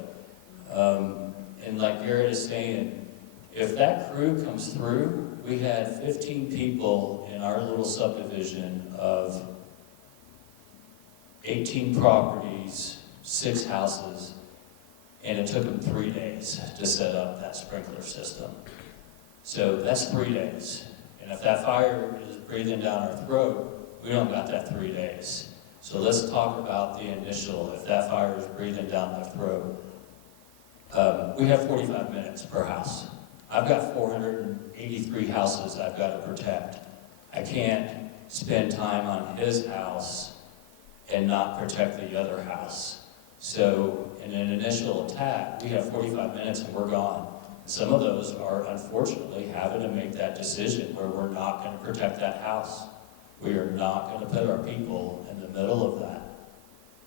And like Garrett is saying, if that crew comes through, we had 15 people in our little subdivision of 18 properties, 6 houses, and it took them 3 days to set up that sprinkler system. So that's 3 days. And if that fire is breathing down our throat, we don't got that 3 days. So let's talk about the initial, if that fire is breathing down our throat. We have 45 minutes per house. I've got 483 houses I've got to protect. I can't spend time on his house and not protect the other house. So in an initial attack, we have 45 minutes and we're gone. Some of those are unfortunately having to make that decision where we're not going to protect that house. We are not going to put our people in the middle of that.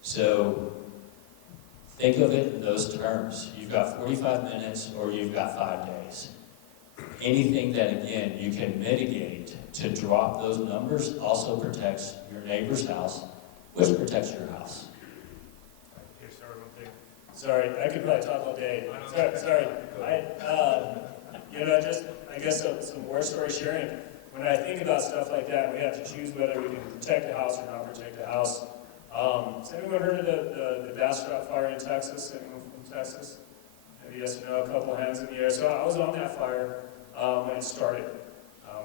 So think of it in those terms. You've got 45 minutes or you've got 5 days. Anything that, again, you can mitigate to drop those numbers also protects your neighbor's house, which protects your house. Sorry, I could probably talk all day. Sorry. I guess some war story sharing. When I think about stuff like that, we have to choose whether we can protect the house or not protect the house. Has anyone heard of the Bastrop fire in Texas? Anyone from Texas? Maybe yes or no, a couple of hands in the air. So I was on that fire when it started,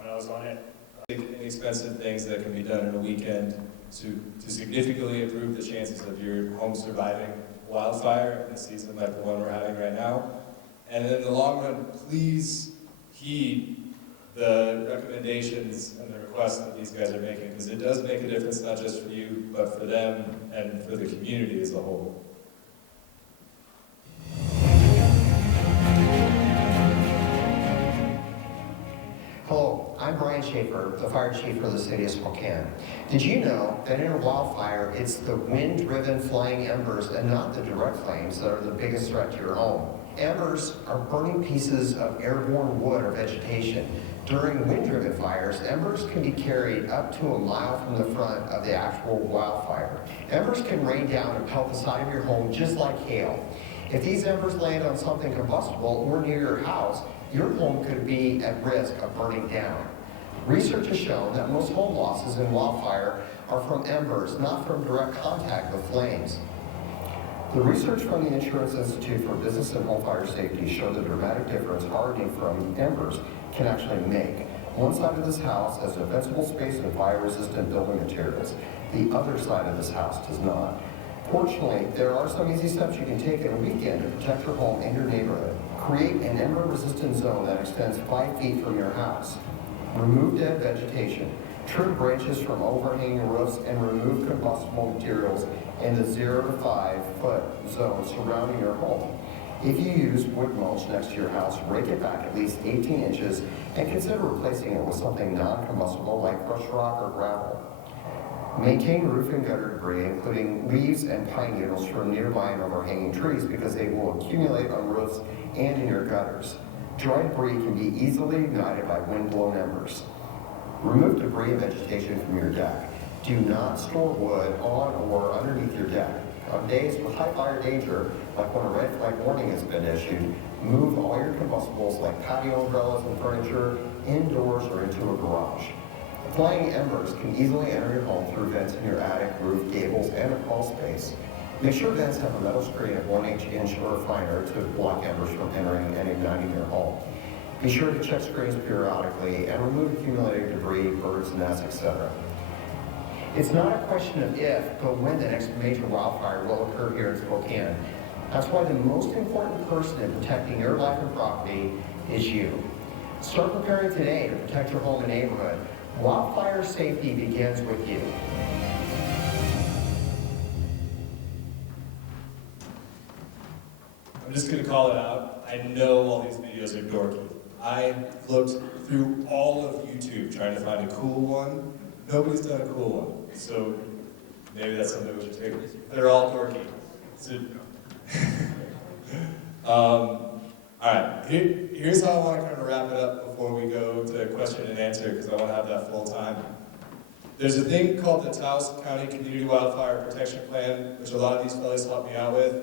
and I was on it. Inexpensive things that can be done in a weekend to significantly improve the chances of your home surviving wildfire in a season like the one we're having right now. And in the long run, please heed the recommendations and the requests request that these guys are making, because it does make a difference not just for you, but for them and for the community as a whole. Hello, I'm Brian Schaefer, the fire chief for the city of Spokane. Did you know that in a wildfire, it's the wind-driven flying embers and not the direct flames that are the biggest threat to your home? Embers are burning pieces of airborne wood or vegetation. During wind-driven fires, embers can be carried up to a mile from the front of the actual wildfire. Embers can rain down and pelt the side of your home just like hail. If these embers land on something combustible or near your house, your home could be at risk of burning down. Research has shown that most home losses in wildfire are from embers, not from direct contact with flames. The research from the Insurance Institute for Business and Home Fire Safety showed the dramatic difference hardening from embers can actually make. One side of this house has defensible space and fire-resistant building materials. The other side of this house does not. Fortunately, there are some easy steps you can take in a weekend to protect your home and your neighborhood. Create an ember-resistant zone that extends 5 feet from your house. Remove dead vegetation. Trim branches from overhanging roofs and remove combustible materials in the 0 to 5 foot zone surrounding your home. If you use wood mulch next to your house, rake it back at least 18 inches and consider replacing it with something non-combustible like brush rock or gravel. Maintain roof and gutter debris, including leaves and pine needles from nearby and overhanging trees, because they will accumulate on roofs and in your gutters. Dry debris can be easily ignited by wind-blown embers. Remove debris and vegetation from your deck. Do not store wood on or underneath your deck. On days with high fire danger, like when a red flag warning has been issued, move all your combustibles like patio umbrellas and furniture indoors or into a garage. Flying embers can easily enter your home through vents in your attic, roof, gables, and a crawl space. Make sure vents have a metal screen of 1 inch or finer to block embers from entering and igniting your home. Be sure to check screens periodically and remove accumulated debris, birds, nests, etc. It's not a question of if, but when the next major wildfire will occur here in Spokane. That's why the most important person in protecting your life and property is you. Start preparing today to protect your home and neighborhood. Wildfire safety begins with you. I'm just going to call it out. I know all these videos are dorky. I looked through all of YouTube trying to find a cool one. Nobody's done a cool one. So maybe that's something we should take. They're all dorky. So, all right, here's how I want to kind of wrap it up before we go to question and answer, because I want to have that full time. There's a thing called the Taos County Community Wildfire Protection Plan, which a lot of these fellas helped me out with.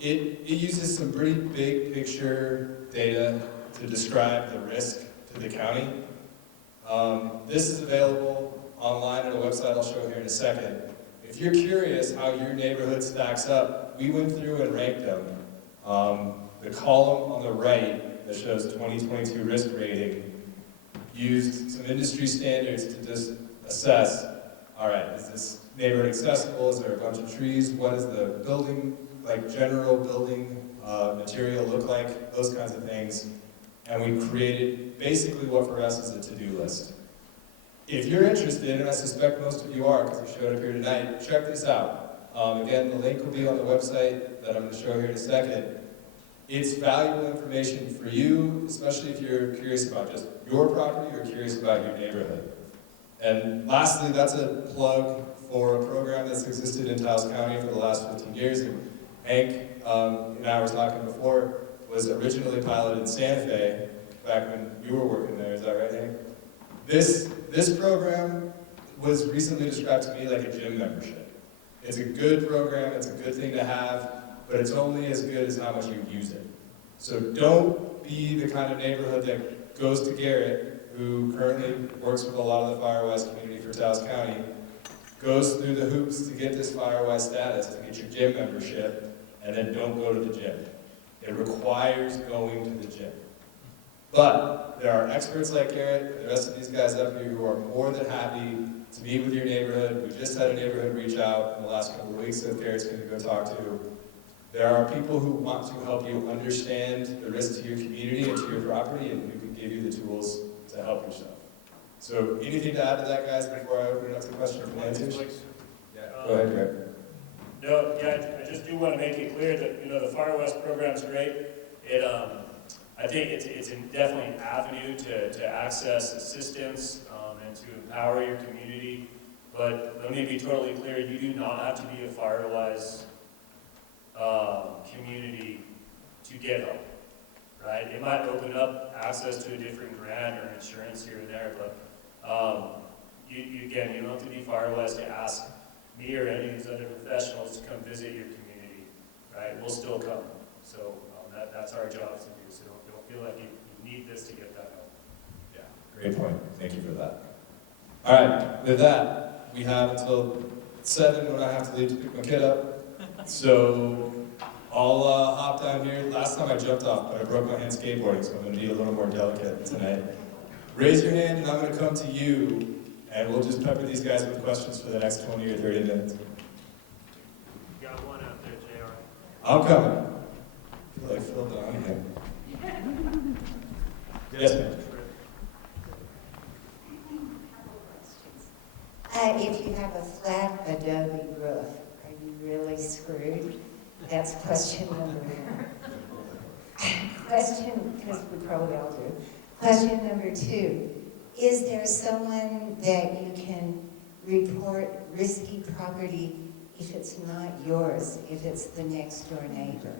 It uses some pretty big picture data to describe the risk to the county. This is available online at a website I'll show here in a second. If you're curious how your neighborhood stacks up, we went through and ranked them. The column on the right that shows 2022 risk rating used some industry standards to just assess, all right, is this neighborhood accessible? Is there a bunch of trees? What is the building, like general building material look like? Those kinds of things. And we created basically what for us is a to-do list. If you're interested, and I suspect most of you are because you showed up here tonight, check this out. Again, the link will be on the website that I'm going to show here in a second. It's valuable information for you, especially if you're curious about just your property or curious about your neighborhood. And lastly, that's a plug for a program that's existed in Taos County for the last 15 years. And Hank and I were talking before, was originally piloted in Santa Fe back when you were working there. Is that right, Hank? This program was recently described to me like a gym membership. It's a good program, it's a good thing to have, but it's only as good as how much you use it. So don't be the kind of neighborhood that goes to Garrett, who currently works with a lot of the Firewise community for Taos County, goes through the hoops to get this Firewise status, to get your gym membership, and then don't go to the gym. It requires going to the gym. But there are experts like Garrett and the rest of these guys up here who are more than happy to meet with your neighborhood. We just had a neighborhood reach out in the last couple of weeks that Garrett's going to go talk to. There are people who want to help you understand the risk to your community and to your property, and who can give you the tools to help yourself. So anything to add to that, guys, before I open it up to questions and answers? Yeah, go ahead, Greg. No, yeah, I just do want to make it clear that, you know, the Fire West program's great. I think it's definitely an avenue to access assistance and to empower your community. But let me be totally clear, you do not have to be a FireWise community to get help, right? It might open up access to a different grant or insurance here and there, but again, you don't have to be FireWise to ask me or any of these other professionals to come visit your community, right? We'll still come. So that's our job to do. So don't feel like you need this to get that help. Yeah, great point. Thank you for that. All right, with that, we have until 7 when I have to leave to pick my kid up. So I'll hop down here. Last time I jumped off, but I broke my hand skateboarding, so I'm going to be a little more delicate tonight. Raise your hand, and I'm going to come to you. And we'll just pepper these guys with questions for the next 20 or 30 minutes. You got one out there, JR. I'm coming. I feel like Phil Donahue. Yes, ma'am. If you have a flat adobe roof, are you really screwed? That's question number one. Because we probably all do. Question number two. Is there someone that you can report risky property if it's not yours, if it's the next door neighbor?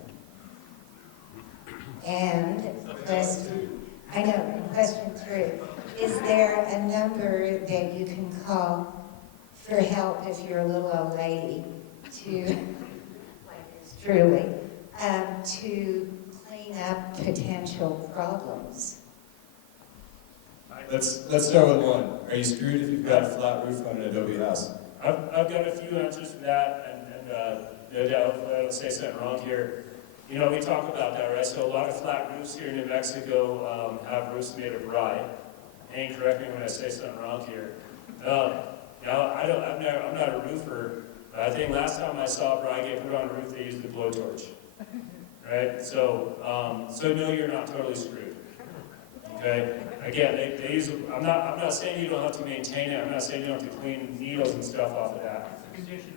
And question 3, is there a number that you can call for help if you're a little old lady to, like yours truly, to clean up potential problems? Let's start with one. Are you screwed if you've got a flat roof on an adobe house? I've got a few answers for that, and no doubt, hopefully I don't say something wrong here. You know, we talk about that, right? So a lot of flat roofs here in New Mexico have roofs made of rye. And correct me when I say something wrong here. Now, I'm not a roofer, but I think last time I saw rye get put on a roof, they used the blowtorch, right? So no, you're not totally screwed. Okay. Again, they use. I'm not saying you don't have to maintain it. I'm not saying you don't have to clean needles and stuff off of that.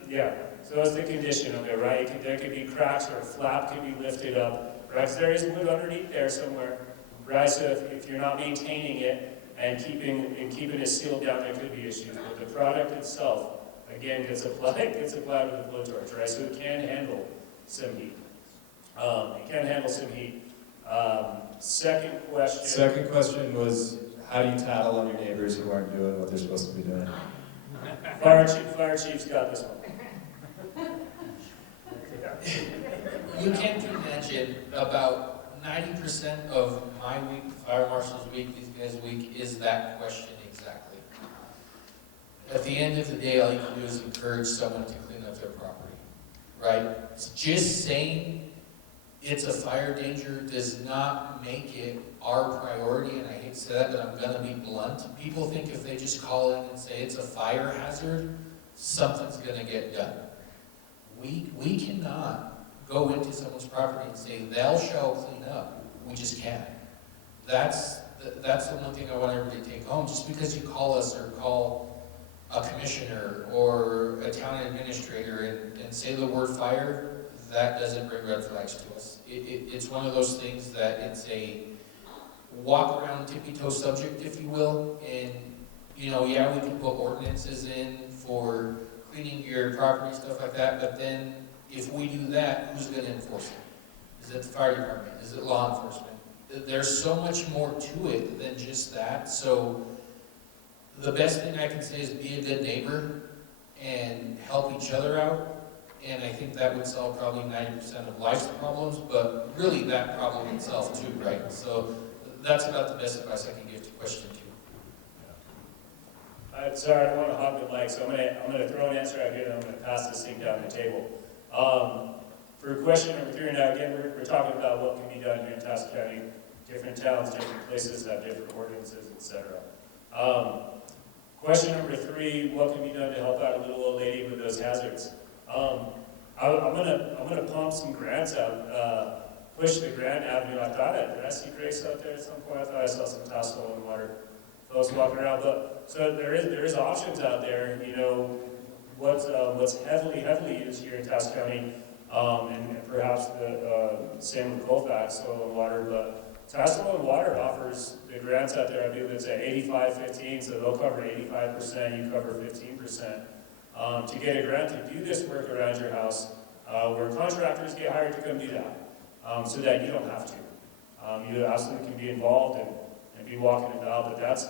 Yeah. So that's the condition of it, right? There could be cracks or a flap can be lifted up, right? So there is wood underneath there somewhere, right? So if you're not maintaining it and keeping it sealed down, there could be issues. But the product itself, again, gets applied with a blowtorch, right? So it can handle some heat. Second question was, how do you tattle on your neighbors who aren't doing what they're supposed to be doing? Fire chief's got this one. You can't imagine about 90% of my week, the fire marshal's week, these guys' week, is that question exactly. At the end of the day, all you can do is encourage someone to clean up their property, right? Just saying it's a fire danger does not make it our priority, and I hate to say that, but I'm going to be blunt. People think if they just call in and say it's a fire hazard, something's going to get done. We cannot go into someone's property and say, thou shalt clean up. We just can't. That's the one thing I want everybody to take home. Just because you call us or call a commissioner or a town administrator and say the word fire, that doesn't bring red flags to us. It's one of those things that it's a walk around tippy-toe subject, if you will. And, you know, yeah, we can put ordinances in for cleaning your property, stuff like that, but then if we do that, who's going to enforce it? Is it the fire department? Is it law enforcement? There's so much more to it than just that. So the best thing I can say is be a good neighbor and help each other out. And I think that would solve probably 90% of life's problems, but really that problem itself too, right? So that's about the best advice I can give to question 2. Sorry, I don't want to hog the mic, so I'm gonna throw an answer out here, and I'm gonna pass this thing down the table. For question number 3, now again, we're talking about what can be done here in Taos County. Different towns, different places have different ordinances, etc. Question number 3, what can be done to help out a little old lady with those hazards? I'm gonna pump some grants out, push the grant avenue. Did I see Grace out there at some point? I thought I saw some Taos Soil and Water folks walking around. But so there is options out there. You know, what's heavily used here in Taos County, and perhaps the same with Colfax, soil and water. But Taos Soil and Water offers the grants out there. I believe it's at 85-15, so they'll cover 85%, you cover 15%. To get a grant to do this work around your house, where contractors get hired to come do that, so that you don't have to. You absolutely can be involved and be walking about, but that's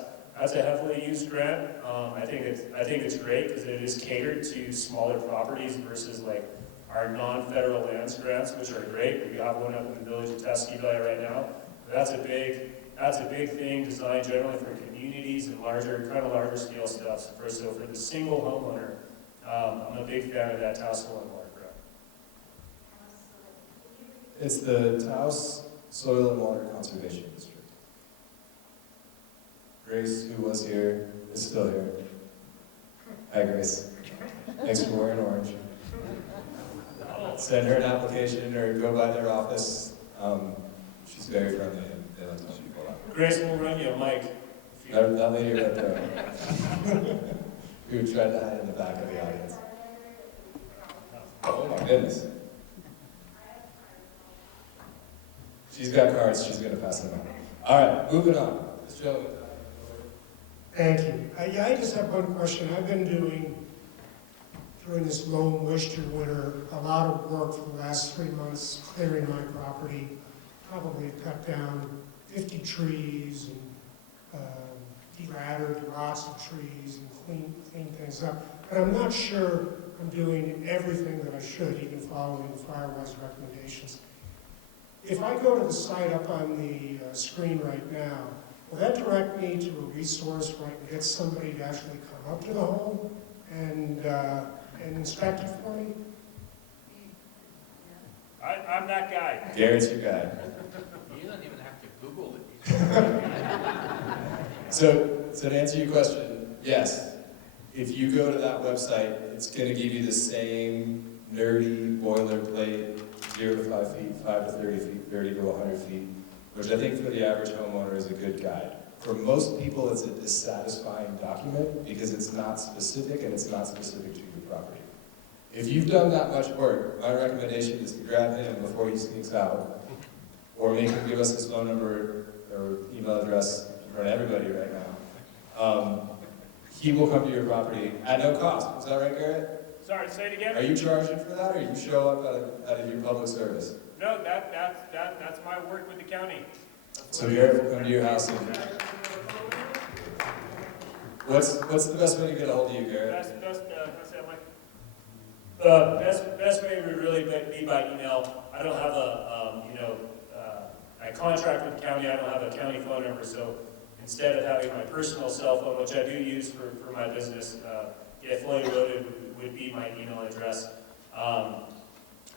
a heavily used grant. I think it's great because it is catered to smaller properties versus like our non-federal lands grants, which are great. We have one up in the village of Taos right now. But that's a big thing designed generally for communities and larger scale stuff. So for the single homeowner, I'm a big fan of that Taos Soil and Water grant. It's the Taos Soil and Water Conservation District. Grace, who was here, is still here. Hi, Grace. Thanks for wearing orange. Send her an application or go by their office. She's very friendly and they like to help people out. Grace will run you a mic. That lady right there, who tried to hide in the back of the audience. Oh my goodness. She's got cards, she's going to pass them out. All right, moving on. This gentleman. Thank you. I just have one question. I've been during this low moisture winter, a lot of work for the last 3 months clearing my property. Probably cut down 50 trees and deladdered lots of trees and clean things up. But I'm not sure I'm doing everything that I should, even following the Firewise recommendations. If I go to the site up on the screen right now, will that direct me to a resource where I can get somebody to actually come up to the home and inspect it for me? I'm that guy. Garrett's your guy. You don't even have to Google it. So to answer your question, yes. If you go to that website, it's going to give you the same nerdy boilerplate, 0 to 5 feet, 5 to 30 feet, 30 to 100 feet, which I think for the average homeowner is a good guide. For most people, it's a dissatisfying document because it's not specific and it's not specific to your property. If you've done that much work, my recommendation is to grab him before he sneaks out, or make him give us his phone number or email address in front of everybody right now. He will come to your property at no cost. Is that right, Garrett? Sorry, say it again. Are you charging for that, or you show up out of your public service? No, that's my work with the county. So Garrett will come to your house and... What's the best way to get a hold of you, Garrett? Best way would really be by email. I don't have I contract with the county. I don't have a county phone number, so instead of having my personal cell phone, which I do use for my business, get fully loaded would be my email address.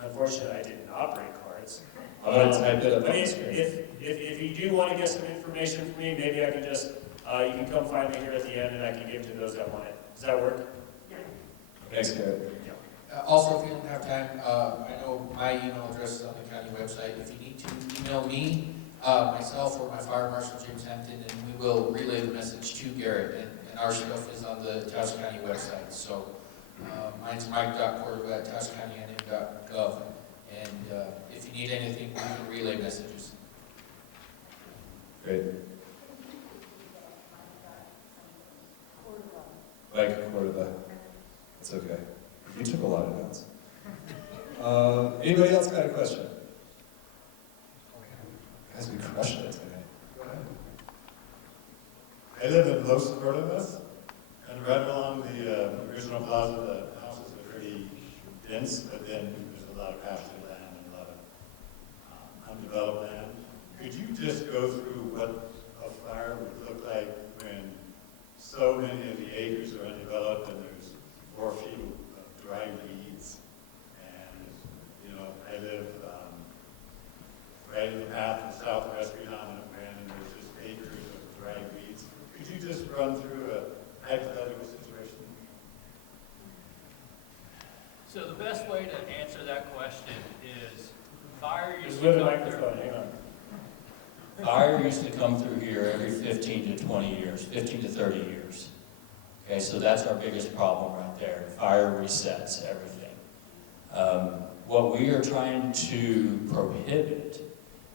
Unfortunately, I didn't operate cards. I'm going to type it up on But the screen. if you do want to get some information from me, maybe I can just, you can come find me here at the end and I can give it to those that want it. Does that work? Thanks, Garrett. Also, if you don't have time, I know my email address is on the county website. If you need to email me, myself, or my fire marshal, James Hampton, and we will relay the message to Garrett. And our stuff is on the Taos County website. So mine's mike.cordova@taoscountyNM.gov. And if you need anything, we can relay messages. Great. Mike Cordova. That's okay. You took a lot of notes. Anybody else got a question? Guys, we crushed it today. Go ahead. I live in Los Cordovas, and right along the original plaza, the houses are pretty dense, but then there's a lot of pasture land and a lot of undeveloped land. Could you just go through what a fire would look like when so many of the acres are undeveloped and there's 4 feet of dry weeds? And, you know, I live right in the path of southwest predominant wind, and there's just acres of dry weeds. Could you just run through a hypothetical situation? So the best way to answer that question is fire you Just see with the up microphone, hang on. Fire used to come through here every 15 to 20 years, 15 to 30 years. Okay, so that's our biggest problem right there. Fire resets everything. What we are trying to prohibit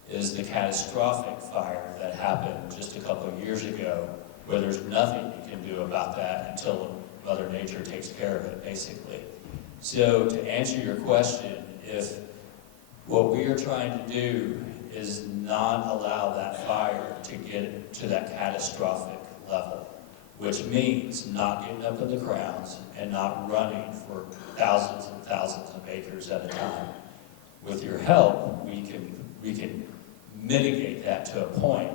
is the catastrophic fire that happened just a couple of years ago, where there's nothing you can do about that until Mother Nature takes care of it, basically. So to answer your question, if what we are trying to do is not allow that fire to get to that catastrophic level, which means not getting up in the grounds and not running for thousands and thousands of acres at a time. With your help, we can mitigate that to a point.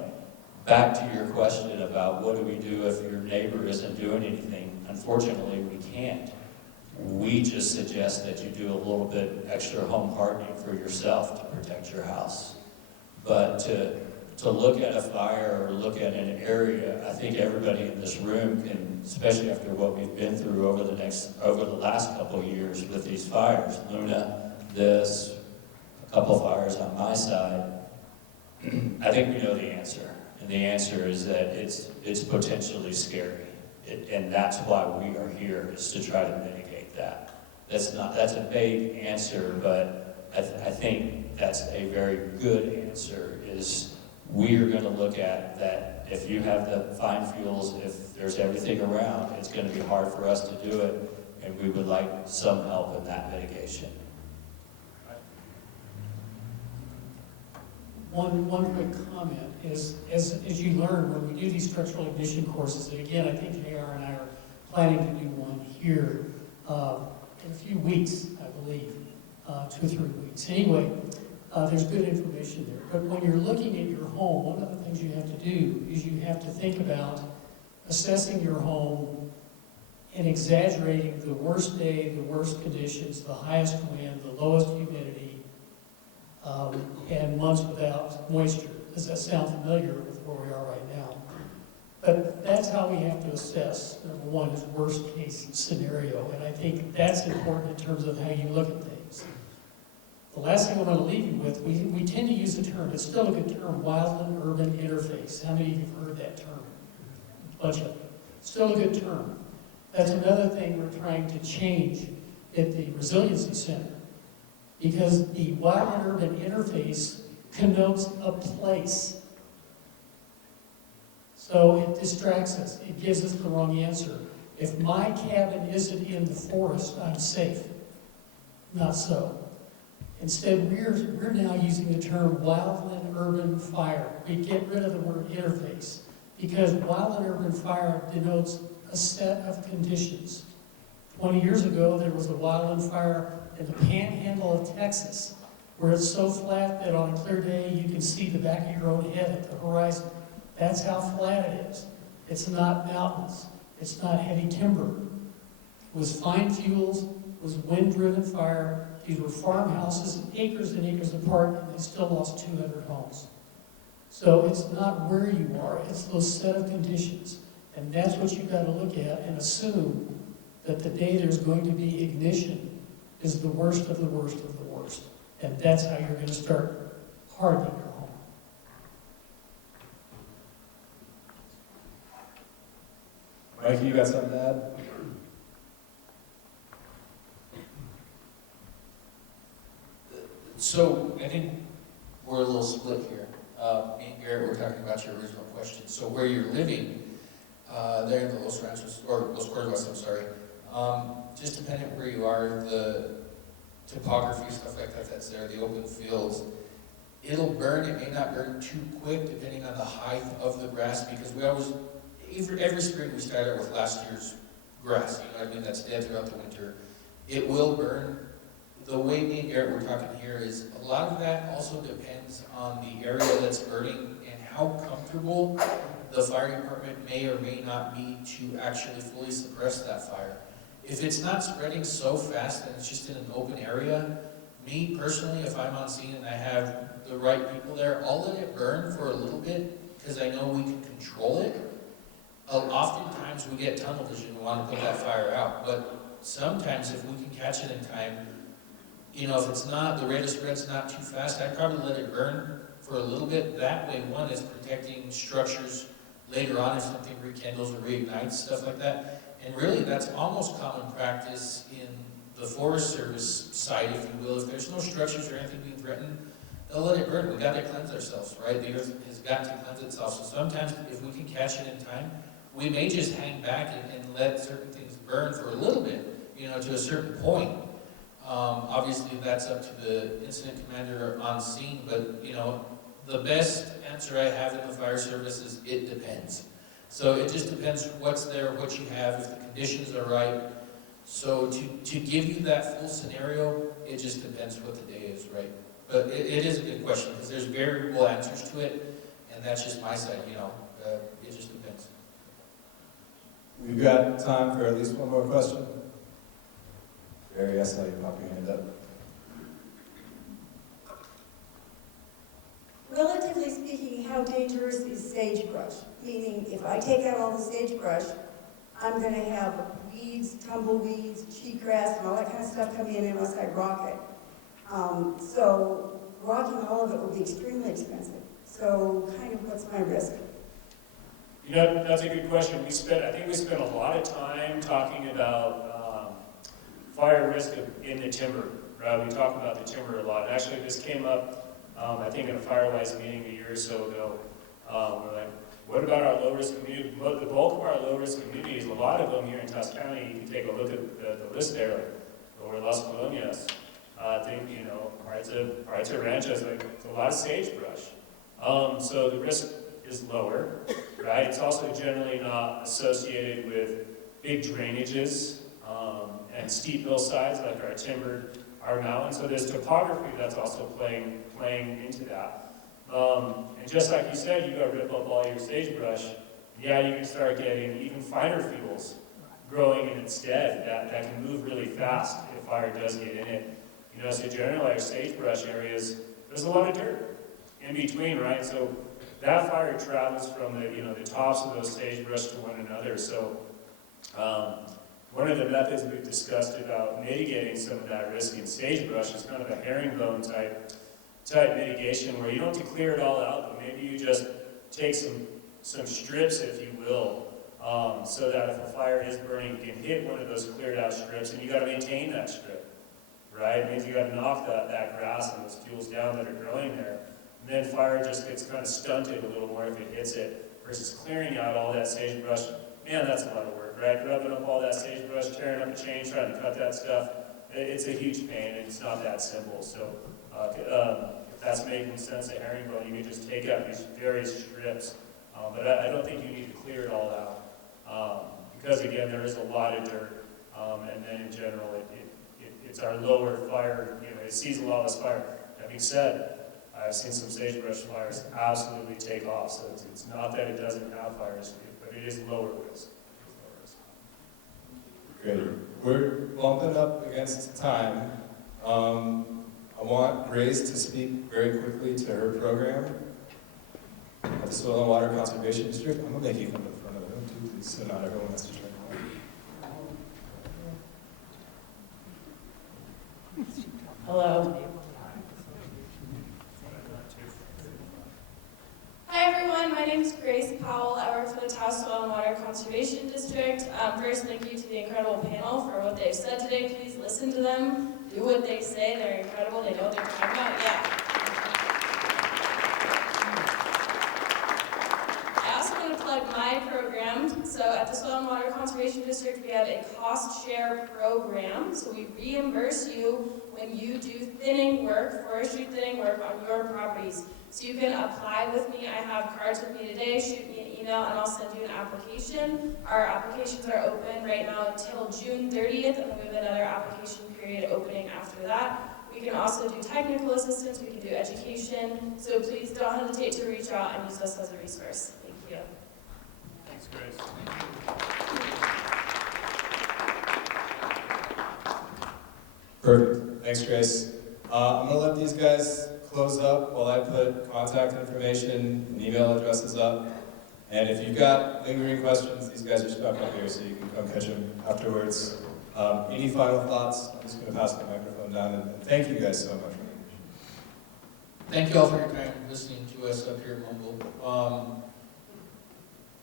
Back to your question about what do we do if your neighbor isn't doing anything, unfortunately we can't. We just suggest that you do a little bit extra home hardening for yourself to protect your house. But to look at a fire or look at an area, I think everybody in this room can, especially after what we've been through over the last couple of years with these fires, Luna, this, a couple fires on my side, I think we know the answer. And the answer is that it's potentially scary. And that's why we are here, is to try to mitigate that. That's a vague answer, but I think that's a very good answer, is we are going to look at that. If you have the fine fuels, if there's everything around, it's going to be hard for us to do it, and we would like some help in that mitigation. One quick comment is, as you learn when we do these structural ignition courses, and again, I think JR and I are planning to do one here in a few weeks, I believe, 2 or 3 weeks. Anyway, there's good information there. But when you're looking at your home, one of the things you have to do is you have to think about assessing your home and exaggerating the worst day, the worst conditions, the highest wind, the lowest humidity, and months without moisture. Does that sound familiar with where we are right now? But that's how we have to assess, number one, is worst case scenario. And I think that's important in terms of how you look at things. The last thing I want to leave you with, we tend to use the term, it's still a good term, wildland-urban interface. How many of you have heard that term? A bunch of you. Still a good term. That's another thing we're trying to change at the Resiliency Center. Because the wildland-urban interface connotes a place. So it distracts us. It gives us the wrong answer. If my cabin isn't in the forest, I'm safe. Not so. Instead, we're now using the term wildland-urban fire. We get rid of the word interface because wildland-urban fire denotes a set of conditions. 20 years ago, there was a wildland fire in the panhandle of Texas, where it's so flat that on a clear day you can see the back of your own head at the horizon. That's how flat it is. It's not mountains. It's not heavy timber. It was fine fuels. It was wind-driven fire. These were farmhouses acres and acres apart, and they still lost 200 homes. So it's not where you are. It's those set of conditions. And that's what you've got to look at and assume that the day there's going to be ignition is the worst of the worst of the worst. And that's how you're going to start hardening your home. Mikey, you got something to add? So I think we're a little split here. Me and Garrett were talking about your original question. So where you're living, there in the Los Ranchos, or Los Cuervos, I'm sorry, just depending where you are, the topography, stuff like that that's there, the open fields, it'll burn. It may not burn too quick depending on the height of the grass, because we always, every spring we start out with last year's grass, you know what I mean, that's dead throughout the winter. It will burn. The way me and Garrett were talking here is a lot of that also depends on the area that's burning and how comfortable the fire department may or may not be to actually fully suppress that fire. If it's not spreading so fast and it's just in an open area, me personally, if I'm on scene and I have the right people there, I'll let it burn for a little bit because I know we can control it. Oftentimes we get tunnel vision and want to put that fire out, but sometimes if we can catch it in time, you know, if it's not, the rate of spread's not too fast, I'd probably let it burn for a little bit. That way, one is protecting structures later on if something rekindles or reignites, stuff like that. And really, that's almost common practice in the Forest Service side, if you will. If there's no structures or anything being threatened, they'll let it burn. We've got to cleanse ourselves, right? The earth has got to cleanse itself. So sometimes, if we can catch it in time, we may just hang back and let certain things burn for a little bit, you know, to a certain point. Obviously, that's up to the incident commander on scene, but, you know, the best answer I have in the fire service is it depends. So it just depends what's there, what you have, if the conditions are right. So to give you that full scenario, it just depends what the day is, right? But it is a good question, because there's variable answers to it, and that's just my side, you know, it just depends. We've got time for at least one more question. Barry, I saw you pop your hand up. Relatively speaking, how dangerous is sagebrush? Meaning, if I take out all the sagebrush, I'm going to have weeds, tumbleweeds, cheatgrass, and all that kind of stuff come in unless I rock it. So rocking all of it will be extremely expensive. So kind of what's my risk? You know, that's a good question. I think we spent a lot of time talking about fire risk in the timber, right? We talk about the timber a lot. Actually, this came up, I think, in a Firewise meeting a year or so ago. We're like, what about our low-risk community? Well, the bulk of our low-risk communities, a lot of them here in Taos County, you can take a look at the list there, or Las Colonias. I think, you know, parts of ranches, like, it's a lot of sagebrush. So the risk is lower, right? It's also generally not associated with big drainages and steep hillsides like our mountains. So there's topography that's also playing into that. And just like you said, you go rip up all your sagebrush, yeah, you can start getting even finer fuels growing in its stead that can move really fast if fire does get in it. You know, so generally our sagebrush areas, there's a lot of dirt in between, right? So that fire travels from the tops of those sagebrush to one another. So one of the methods we've discussed about mitigating some of that risk in sagebrush is kind of a herringbone type mitigation, where you don't have to clear it all out, but maybe you just take some strips, if you will, so that if a fire is burning, you can hit one of those cleared out strips, and you got to maintain that strip, right? It means you got to knock that grass and those fuels down that are growing there. And then fire just gets kind of stunted a little more if it hits it, versus clearing out all that sagebrush. Man, that's a lot of work, right? Rubbing up all that sagebrush, tearing up a chain, trying to cut that stuff. It's a huge pain, and it's not that simple. So if that's making sense, a herringbone, you can just take out these various strips. But I don't think you need to clear it all out. Because again, there is a lot of dirt. And then in general, it's our lower fire, it sees a lot less fire. That being said, I've seen some sagebrush fires absolutely take off. So it's not that it doesn't have fires, but it is lower risk. Great. We're bumping up against time. I want Grace to speak very quickly to her program at the Soil and Water Conservation District. I'm going to make you come to the front of the room too, please, so not everyone has to turn around. Hello. Hi everyone, my name is Grace Powell. I work for the Taos Soil and Water Conservation District. First, thank you to the incredible panel for what they've said today. Please listen to them. Do what they say. They're incredible. They know what they're talking about. Yeah. I also want to plug my program. So at the Soil and Water Conservation District, we have a cost share program. So we reimburse you when you do thinning work, forestry thinning work on your properties. So you can apply with me. I have cards with me today. Shoot me an email and I'll send you an application. Our applications are open right now until June 30th, and then we have another application period opening after that. We can also do technical assistance. We can do education. So please don't hesitate to reach out and use us as a resource. Thank you. Thanks, Grace. Perfect. Thanks, Grace. I'm going to let these guys close up while I put contact information and email addresses up. And if you've got lingering questions, these guys are stuck up here, so you can come catch them afterwards. Any final thoughts? I'm just going to pass the microphone down, and thank you guys so much. Thank you all for your time listening to us up here at Mumble.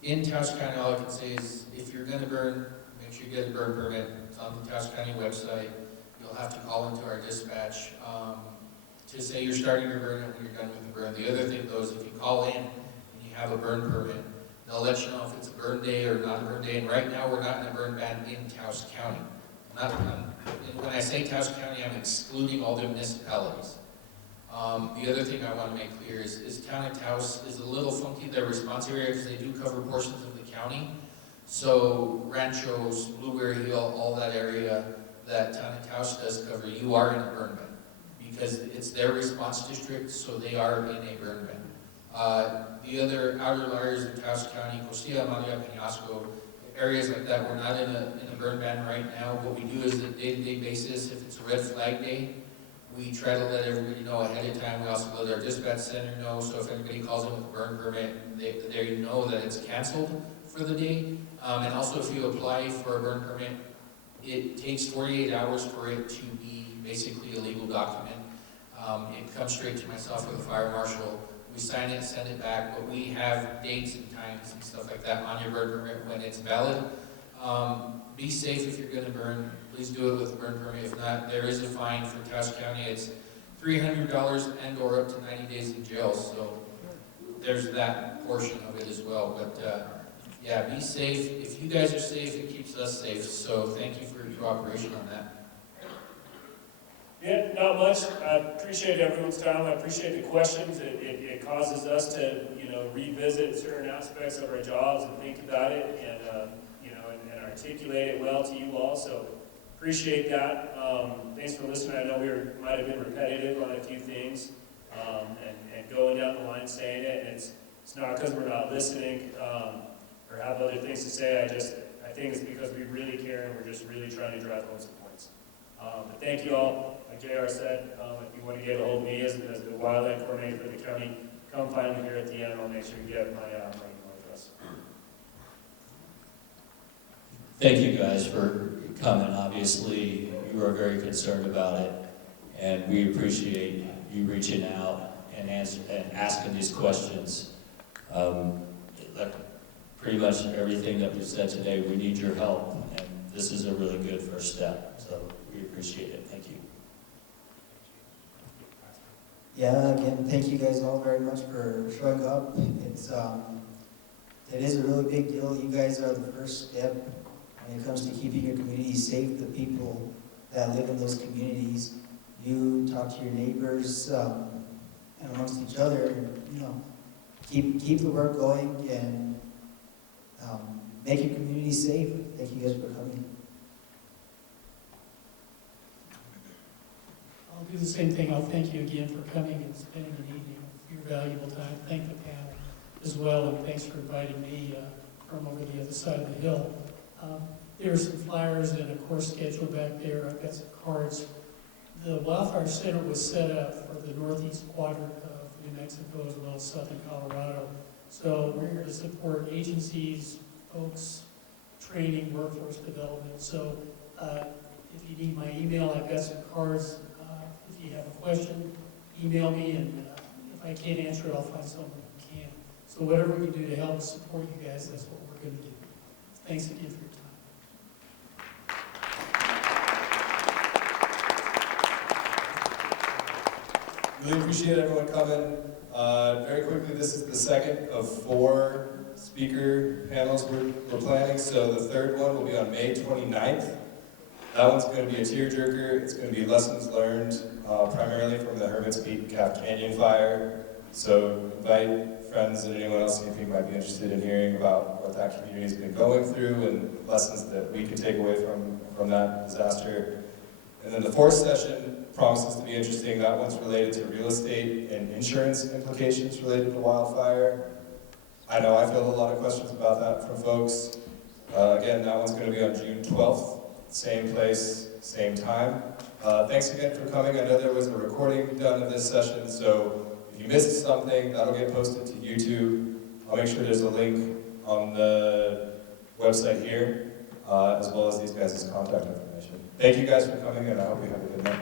In Taos County, all I can say is if you're going to burn, make sure you get a burn permit. It's on the Taos County website. You'll have to call into our dispatch to say you're starting your burn and when you're done with the burn. The other thing, though, is if you call in and you have a burn permit, they'll let you know if it's a burn day or not a burn day. And right now, we're not in a burn ban in Taos County. And when I say Taos County, I'm excluding all the municipalities. The other thing I want to make clear is Town of Taos is a little funky, their response area, because they do cover portions of the county. So Ranchos, Blueberry Hill, all that area that Town of Taos does cover, you are in a burn ban. Because it's their response district, so they are in a burn ban. The other outer layers of Taos County, Costilla, Malia, Peñasco, areas like that, we're not in a burn ban right now. What we do is on a day-to-day basis, if it's a red flag day, we try to let everybody know ahead of time. We also let our dispatch center know, so if anybody calls in with a burn permit, they know that it's canceled for the day. And also if you apply for a burn permit, it takes 48 hours for it to be basically a legal document. It comes straight to myself or the fire marshal. We sign it, send it back, but we have dates and times and stuff like that on your burn permit when it's valid. Be safe if you're going to burn. Please do it with a burn permit. If not, there is a fine for Taos County. It's $300 and or up to 90 days in jail. So there's that portion of it as well. But yeah, be safe. If you guys are safe, it keeps us safe. So thank you for your cooperation on that. Yeah, not much. I appreciate everyone's time. I appreciate the questions. It causes us to, revisit certain aspects of our jobs and think about it and, and articulate it well to you all. So appreciate that. Thanks for listening. I know we might have been repetitive on a few things and going down the line saying it. And it's not because we're not listening or have other things to say. I think it's because we really care and we're just really trying to drive home some points. But thank you all. Like JR said, if you want to get a hold of me as the wildland coordinator for the county, come find me here at the end. I'll make sure you get my email address. Thank you guys for coming. Obviously, you are very concerned about it, and we appreciate you reaching out and asking these questions. Like pretty much everything that we said today, we need your help, and this is a really good first step. So we appreciate it. Thank you. Yeah, again, thank you guys all very much for showing up. It is a really big deal. You guys are the first step when it comes to keeping your community safe, the people that live in those communities. You talk to your neighbors and amongst each other, keep the work going and make your community safe. Thank you guys for coming. I'll do the same thing. I'll thank you again for coming and spending an evening of your valuable time. Thank the panel as well, and thanks for inviting me from over the other side of the hill. There are some flyers and a course schedule back there. I've got some cards. The Wildfire Center was set up for the northeast quadrant of New Mexico as well as southern Colorado. So we're here to support agencies, folks, training, workforce development. So if you need my email, I've got some cards. If you have a question, email me, and if I can't answer it, I'll find someone who can. So whatever we can do to help support you guys, that's what we're going to do. Thanks again for your time. Really appreciate everyone coming. Very quickly, this is the second of 4 speaker panels we're planning. So the third one will be on May 29th. That one's going to be a tearjerker. It's going to be lessons learned primarily from the Hermit's Peak and Calf Canyon fire. So invite friends and anyone else you think might be interested in hearing about what that community's been going through and lessons that we can take away from that disaster. And then the 4th session promises to be interesting. That one's related to real estate and insurance implications related to wildfire. I know I feel a lot of questions about that from folks. Again, that one's going to be on June 12th. Same place, same time. Thanks again for coming. I know there was a recording done of this session, so if you missed something, that'll get posted to YouTube. I'll make sure there's a link on the website here, as well as these guys' contact information. Thank you guys for coming, and I hope you have a good night.